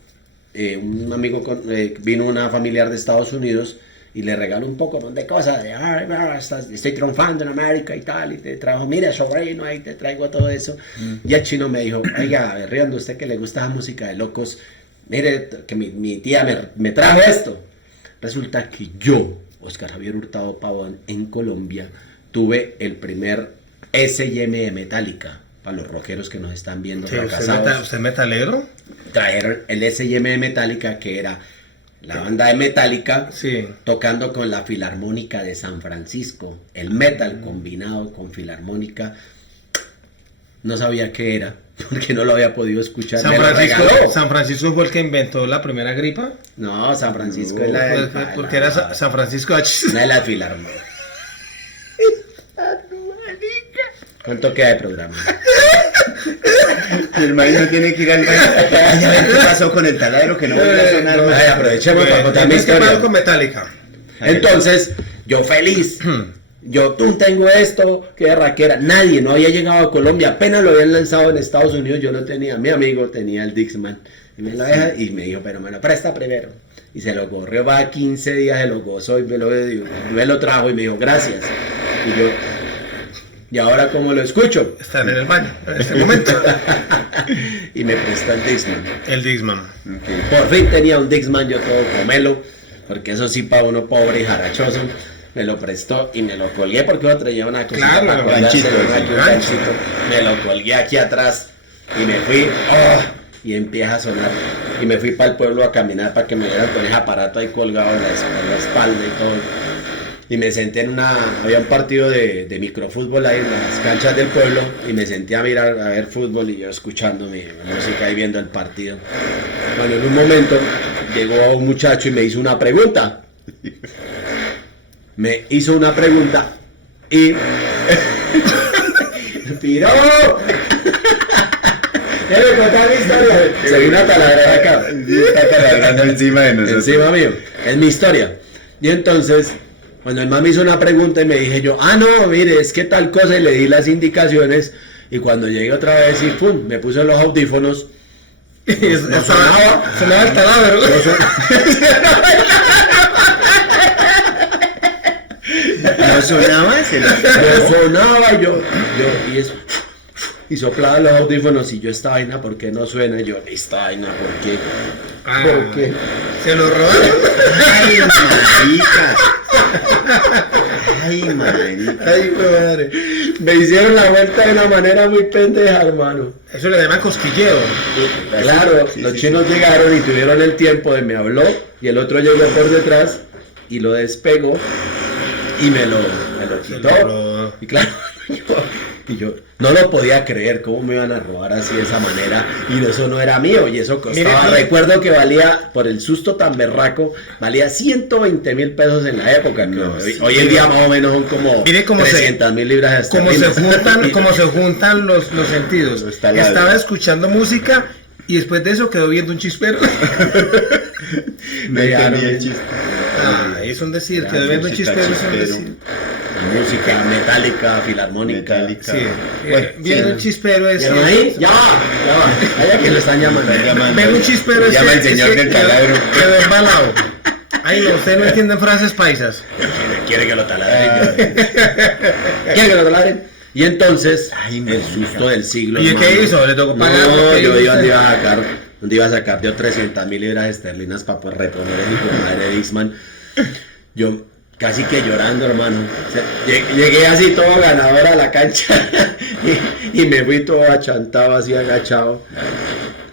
vino una familiar de Estados Unidos y le regaló un poco de cosas, estoy triunfando en América y tal, y te trajo, mira, sobrino, ahí te traigo todo eso. Y el chino me dijo, oiga, Riendo, usted que le gusta la música de locos, mire, que mi tía me trajo esto. Resulta que yo, Oscar Javier Hurtado Pavón, en Colombia, tuve el primer S&M de Metallica. Para los rockeros que nos están viendo Sí, fracasados, ¿Usted es metalero? trajeron el S&M de Metallica, que era la banda de Metallica, Sí. tocando con la Filarmónica de San Francisco. El metal combinado con filarmónica. No sabía qué era, porque no lo había podido escuchar. Me lo regaló. San Francisco fue el que inventó la primera gripa. No, San Francisco es la de Porque era San Francisco. una de las filarmónicas. ¿Cuánto queda de programa? el maíz no tiene que ir al baño. Ya ven qué pasó con el taladro que no vuelve a sonar no, más. ay, aprovechemos para contar mi ¿Qué pasó historia. con Metallica? Entonces, yo feliz. Tú tengo esto, qué raquera. Nadie, no había llegado a Colombia. Apenas lo habían lanzado en Estados Unidos. Yo no tenía. Mi amigo tenía el Dixman. Y me lo deja y me dijo, pero me lo presta primero. y se lo corrió, va 15 días, se lo gozó y me lo trajo y me dijo gracias. Y yo, ¿y ahora cómo lo escucho? Están en el baño en este momento. Y me prestó el Dixman. El Dixman. Ok. Por fin tenía un Dixman, yo todo comelo, porque eso sí para uno pobre y jarachoso. Me lo prestó y me lo colgué porque yo traía una cosita Claro, para un colgarse, ganchito, ¿no? Aquí un gancho. ganchito. Me lo colgué aquí atrás y me fui, y empieza a sonar. Y me fui para el pueblo a caminar para que me dieran con ese aparato ahí colgado en la espalda y todo. Y me senté había un partido de microfútbol ahí en las canchas del pueblo y me senté a ver fútbol y yo escuchando mi música y viendo el partido. Bueno, en un momento llegó un muchacho y me hizo una pregunta. Me hizo una pregunta y... ¡Tiró! Debe contar mi historia. Se vino a taladrar acá. Sí, está taladrando encima de nosotros. Encima mío. Es mi historia. Y entonces, cuando el man me hizo una pregunta y me dije yo, no, mire, es que tal cosa, y le di las indicaciones, y cuando llegué otra vez y pum, me puse los audífonos, no Sonaba el taladro. ¿No sonaba? no sonaba, y soplaba los audífonos, y yo, esta vaina, ¿por qué no suena? Y yo, esta vaina, ¿por qué? ¿Por qué? Se lo robaron. ¡Ay, marica! ¡Ay, marica! Ay, madre. Me hicieron la vuelta de una manera muy pendeja, hermano. Eso le llama cosquilleo. Claro, Sí, los sí, chinos llegaron y tuvieron el tiempo de me habló, y el otro llegó por detrás y lo despegó y me lo quitó. lo- Y claro, yo no lo podía creer, cómo me iban a robar así de esa manera, y eso no era mío, y eso costaba, Mire, recuerdo que valía, por el susto tan berraco, valía 120.000 pesos en la época, que No, hoy, sí. hoy en día más o menos son como Mire cómo 300.000 libras Como se esterlinas. juntan los sentidos. Los taladros. Estaba escuchando música y después de eso quedó viendo un chispero. No entendí el chiste. Es un decir, La quedó viendo un música chispero, es un chispero. decir. La música metálica, filarmónica. Metálica. Sí, Bueno, viendo sí. un chispero es. ¿Vieron ahí? Ya va. Allá que lo están llamando. Están llamando. Ver un chispero es. Llama el señor es- del quedó- taladro. Quedó embalado. Ay, no, usted no entiende frases paisas. Quiere que lo taladren. Quiere que lo taladren. Y entonces, Ay, el marica. susto del siglo. ¿Y hermano. qué hizo? ¿Le tocó pagar? No, ¿Qué yo hizo iba usted? donde iba a sacar yo 300.000 libras esterlinas para poder reponer a mi madre Dixman. Yo casi que llorando, hermano. O sea, llegué así todo ganador a la cancha y me fui todo achantado, así agachado.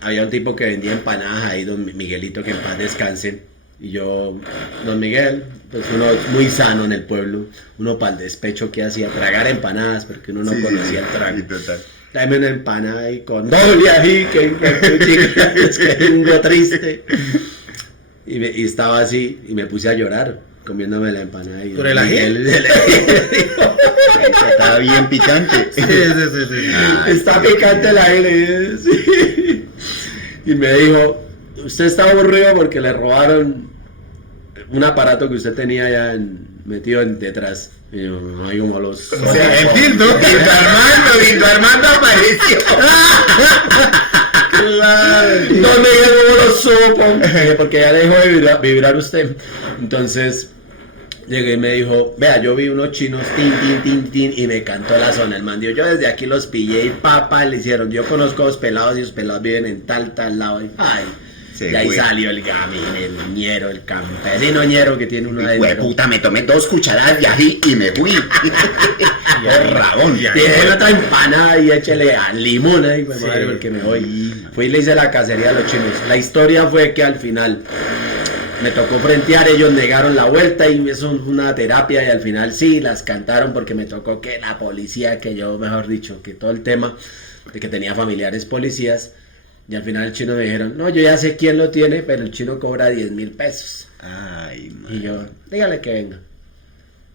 Había un tipo que vendía empanadas ahí, don Miguelito, que en paz descanse. Y yo, don Miguel, pues uno muy sano en el pueblo, uno para el despecho que hacía, tragar empanadas, porque uno no Sí, conocía el trago. sí, total. Dame una empanada ahí con doble ají, que es que vengo triste. Y estaba así, y me puse a llorar, comiéndome la empanada. Y ¿Por el ají? Estaba bien picante. Sí, sí. Está picante la ají, le dije, sí. Y me dijo, usted está aburrido porque le robaron un aparato que usted tenía allá metido detrás. Y yo, no hay como los... O sea, el Dildo Armando apareció. ¿Dónde llegó lo supo? Porque ya le dejó de vibrar usted. Entonces llegué y me dijo, vea, yo vi unos chinos, tin, y me cantó la zona. El man dijo, yo desde aquí los pillé y papá le hicieron. Yo conozco a los pelados y los pelados viven en tal lado. Y, ay, Se y ahí fue. salió el gamín, el ñero, el campesino ñero que tiene uno Hue adentro. puta, me tomé 2 cucharadas de ají y me fui. ¡Qué rabón! Y dejé otra empanada y échele a limón ahí, pues, Sí. madre, porque me voy. Fui y le hice la cacería a los chinos. La historia fue que al final me tocó frentear, ellos negaron la vuelta y eso fue una terapia y al final sí, las cantaron porque me tocó que la policía, que yo, mejor dicho, que todo el tema de que tenía familiares policías y al final el chino me dijeron, no, yo ya sé quién lo tiene, pero el chino cobra 10.000 pesos. Ay, Y man. yo, dígale que venga.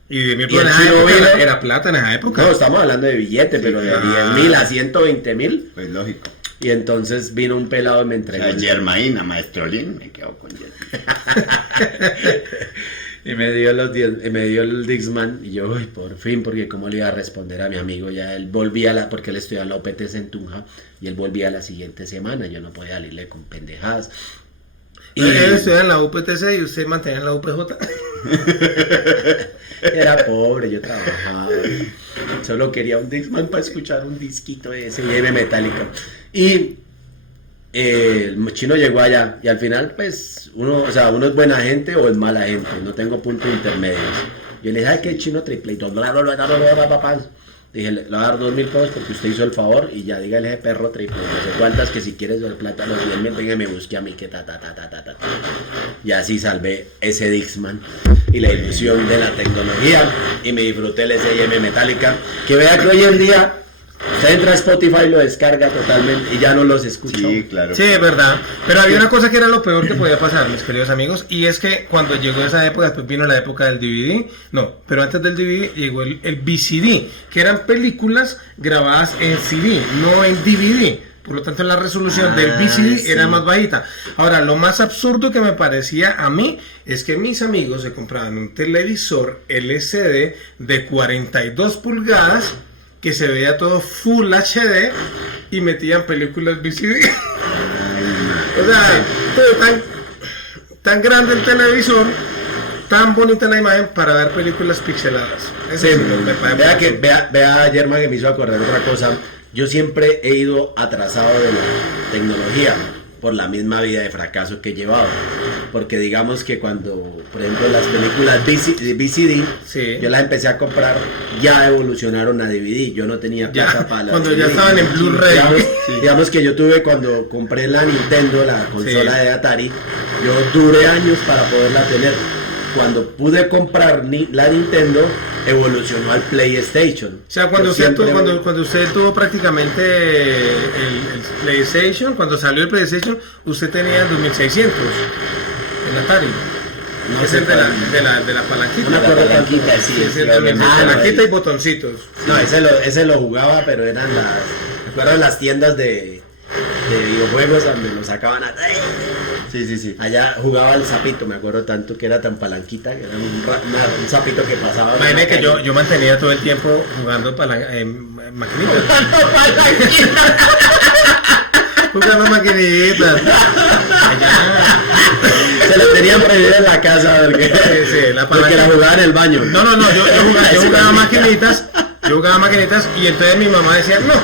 Y de mi Y el chino vino- era plata en esa época. No, estamos hablando de billete, pero de 10.000 a 120.000. Pues lógico. Y entonces vino un pelado y me entregó. La Germaina, maestro Lin, me quedo con Germaina. Y me dio me dio el Dixman y yo, uy, por fin, porque cómo le iba a responder a mi amigo, ya él volvía porque él estudiaba en la OPTC en Tunja y él volvía la siguiente semana, yo no podía salirle con pendejadas. Él estudia en la UPTC y usted mantiene en la UPJ. Era pobre, yo trabajaba. Solo quería un Discman para escuchar un disquito de ese y Metallica. Y el chino llegó allá y al final, pues, uno es buena gente o es mala gente. No tengo puntos intermedios. Yo le dije, ay, que chino triple. Y todo, dije, le voy a dar 2.000 pesos porque usted hizo el favor y ya dígale ese perro triple. No sé cuántas, que si quieres el plata, los 10.000, venga, me busque a mí, que ta. Y así salvé ese Dixman y la ilusión de la tecnología y me disfruté el S&M Metallica. Que vea que hoy en día usted entra a Spotify, lo descarga totalmente y ya no los escucha. Sí, claro. Sí, es verdad. Pero había una cosa que era lo peor que podía pasar, mis queridos amigos, y es que cuando llegó esa época, después vino la época del DVD, no, pero antes del DVD llegó el VCD, que eran películas grabadas en CD, no en DVD. Por lo tanto, la resolución del VCD era más bajita. Ahora, lo más absurdo que me parecía a mí es que mis amigos se compraban un televisor LCD de 42 pulgadas que se veía todo Full HD y metían películas VCD. O sea, todo tan grande el televisor, tan bonita la imagen para ver películas pixeladas. Eso Sí, sí me parece. vea Yerma, que me hizo acordar otra cosa. Yo siempre he ido atrasado de la tecnología por la misma vida de fracaso que he llevado. Porque digamos que cuando, por ejemplo, las películas VCD, Sí. yo las empecé a comprar, ya evolucionaron a DVD. Yo no tenía plata para las cuando DVD. ya estaban en Blu-ray. Digamos que yo tuve, cuando compré la Nintendo, la consola Sí. de Atari, yo duré años para poderla tener. Cuando pude comprar la Nintendo, evolucionó al PlayStation. O sea, cuando usted tuvo prácticamente el PlayStation, cuando salió el PlayStation, usted tenía el 2600, el Atari. No Es sé el de la palanquita. Una La palanquita, palanquita, sí, sí, Es el sí, de la obviamente. palanquita y botoncitos. No, ese lo jugaba, pero eran me acuerdo de las tiendas de videojuegos donde lo sacaban Sí. allá jugaba el sapito, me acuerdo tanto que era tan palanquita, que era un sapito que pasaba. Imagínate que yo mantenía todo el tiempo jugando maquinitas. Jugando maquinitas. Se lo tenían prohibido en la casa porque, Sí, la porque la jugaba en el baño. No, yo jugaba maquinitas y entonces mi mamá decía, no,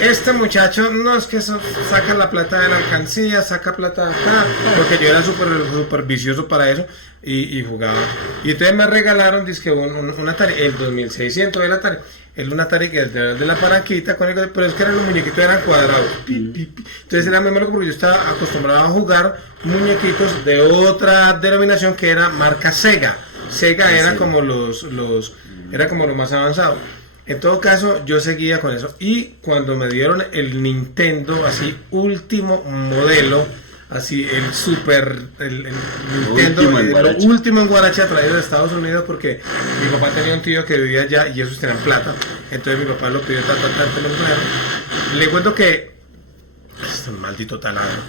este muchacho no es que saca la plata de la alcancía, saca plata de acá, porque yo era súper vicioso para eso y jugaba. Y entonces me regalaron dizque un Atari, el 2600 del Atari. Un Atari que es de la palanquita, pero es que los muñequitos eran cuadrados. Entonces era muy malo porque yo estaba acostumbrado a jugar muñequitos de otra denominación que era marca Sega. Sega era como era como lo más avanzado. En todo caso, yo seguía con eso. Y cuando me dieron el Nintendo, así, último modelo, así, el Nintendo, Último en lo Guaracha. último en Guaracha, traído de Estados Unidos, porque mi papá tenía un tío que vivía allá y esos tenían plata. Entonces mi papá lo pidió tanto, lo trajeron. Le cuento que es un maldito taladro.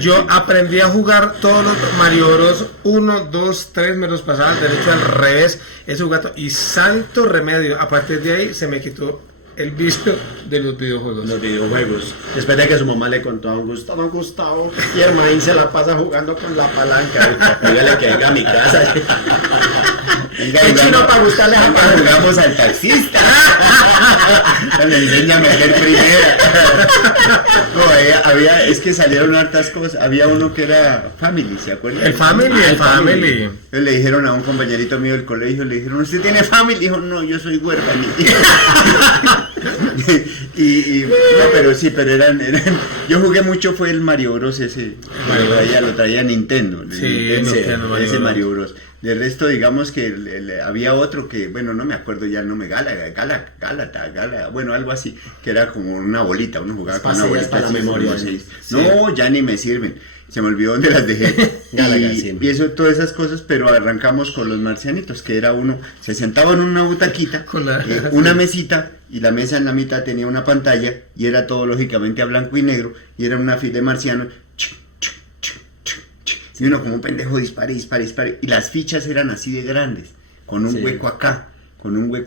Yo aprendí a jugar todos los Mario Bros 1, 2, 3, me los pasaba al derecho, al revés, ese gato, y santo remedio, a partir de ahí se me quitó el vicio de los videojuegos. Los videojuegos. Después de que su mamá le contó a don Gustavo, y el maíz se la pasa jugando con la palanca. Dígale que venga a mi casa. Venga, El chino para gustarle a Ahora jugamos al taxista. Me enseña a meter primera. No, es que salieron hartas cosas. Había uno que era Family, ¿se acuerdan? El Family. Entonces le dijeron a un compañerito mío del colegio, le dijeron, ¿usted tiene Family? Dijo, no, yo soy huérfano. No, pero eran yo jugué mucho, fue el Mario Bros ese. Lo traía Nintendo. Nintendo, Ese Mario Bros. De resto, digamos que había otro que, bueno, no me acuerdo ya el nombre, Gala, bueno, algo así, que era como una bolita, uno jugaba con una bolita. Para la así, memoria. como así. Sí. No, ya ni me sirven. Se me olvidó dónde las dejé. Galaga, sí. Y eso, todas esas cosas, pero arrancamos con los marcianitos, que era uno, se sentaba en una butaquita, una mesita, y la mesa en la mitad tenía una pantalla, y era todo lógicamente a blanco y negro, y era una fila de marcianos, y uno como un pendejo dispare, y las fichas eran así de grandes, con un hueco acá,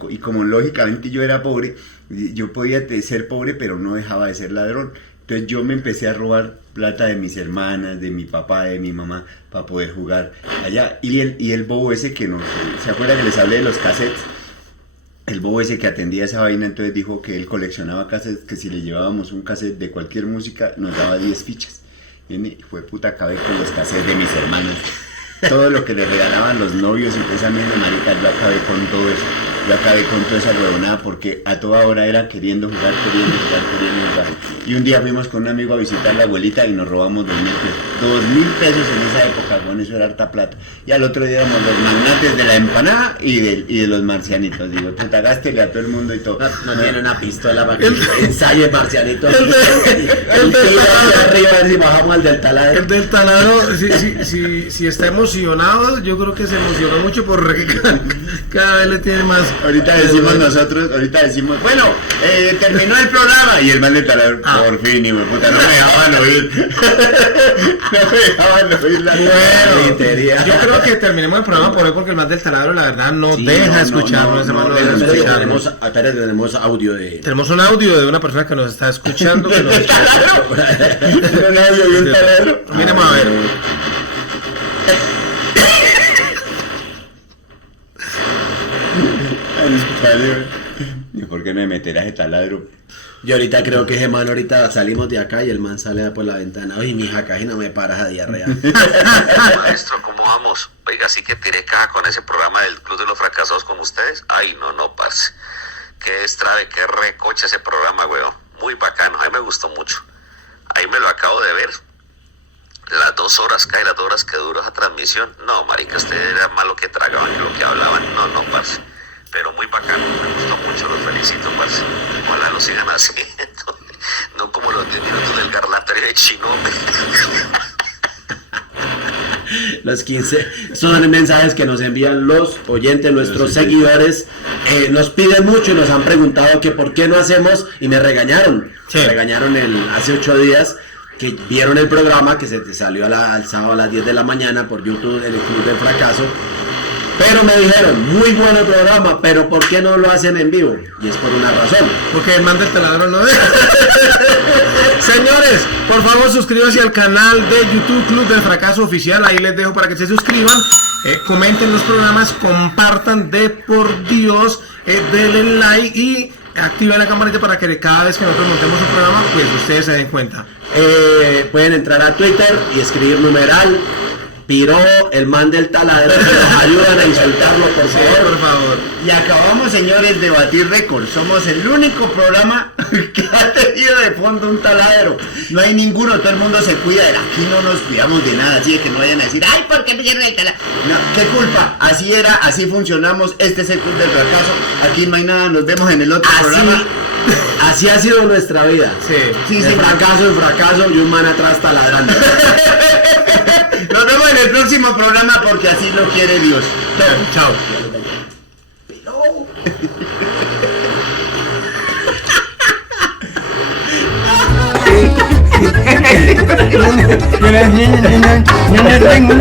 y como lógicamente yo era pobre, yo podía ser pobre, pero no dejaba de ser ladrón. Entonces yo me empecé a robar plata de mis hermanas, de mi papá, de mi mamá, para poder jugar allá. Y el bobo ese que nos... ¿Se acuerdan que les hablé de los cassettes? El bobo ese que atendía esa vaina, entonces dijo que él coleccionaba cassettes, que si le llevábamos un cassette de cualquier música, nos daba 10 fichas. Y fue puta, acabé con los cassettes de mis hermanas. Todo lo que le regalaban los novios y esa misma marica, yo acabé con todo eso. Yo acabé con toda esa huevonada porque a toda hora era queriendo jugar. Y un día fuimos con un amigo a visitar a la abuelita y nos robamos 2.000 pesos. 2.000 pesos en esa época, bueno, eso era harta plata. Y al otro día éramos los magnates de la empanada y de los marcianitos. Digo, puta, gástele a todo el mundo y todo. No tiene una pistola para que ensaye marcianito. El arriba a ver si bajamos al del taladro. El del taladro, si está emocionado, yo creo que se emocionó mucho porque cada vez le tiene más. Ahorita decimos nosotros, bueno, terminó el programa y el man del taladro, por fin, hijo de puta, no me dejaban oír. No me dejaban oír la bueno, yo creo que terminemos el programa por hoy porque el man del taladro la verdad no deja escucharnos. Tenemos audio de... Tenemos un audio de una persona que nos está escuchando. Que nos está... un audio de un taladro. Miremos a ver. ¿Y por qué me meterás ese taladro? Yo ahorita creo que ese man, ahorita salimos de acá y el man sale por la ventana. Oye, mija, casi no me paras a diarrea. Maestro, ¿cómo vamos? Oiga, sí que tiré caja con ese programa del Club de los Fracasados con ustedes. Ay, no, parce. Qué destrave, qué recocha ese programa, weón. Muy bacano, a mí me gustó mucho. Ahí me lo acabo de ver. Las 2 horas que duró esa transmisión. No, marica, ustedes eran más lo que tragaban que lo que hablaban. No, parce. Pero muy bacano, me gustó mucho, los felicito, parce. Ojalá lo sigan haciendo. No como los 10 minutos del garlatario de Chino. Los 15 son mensajes que nos envían los oyentes, nuestros seguidores. Nos piden mucho y nos han preguntado que por qué no hacemos, y me regañaron. Sí. Me regañaron hace 8 días que vieron el programa que se salió al sábado a las 10 de la mañana por YouTube, en el Club del Fracaso. Pero me dijeron, muy bueno el programa, pero ¿por qué no lo hacen en vivo? Y es por una razón. Porque el man del taladro no deja. Señores, por favor suscríbanse al canal de YouTube Club del Fracaso Oficial. Ahí les dejo para que se suscriban. Comenten los programas, compartan de por Dios, denle like y activen la campanita para que cada vez que nosotros montemos un programa, pues ustedes se den cuenta. Pueden entrar a Twitter y escribir numeral Piró, el man del taladro, que nos ayudan a insultarlo, por favor. Y acabamos, señores, de batir récord. Somos el único programa que ha tenido de fondo un taladro. No hay ninguno, todo el mundo se cuida. Aquí no nos cuidamos de nada, así de que no vayan a decir, ay, ¿por qué pierden el taladro? No, ¿qué culpa? Así era, así funcionamos. Este es el Club del Fracaso. Aquí no hay nada, nos vemos en el otro programa. Así ha sido nuestra vida. Sí, fracaso en fracaso y un man atrás taladrando. Nos vemos en el próximo programa porque así lo quiere Dios. Chao. No le tengo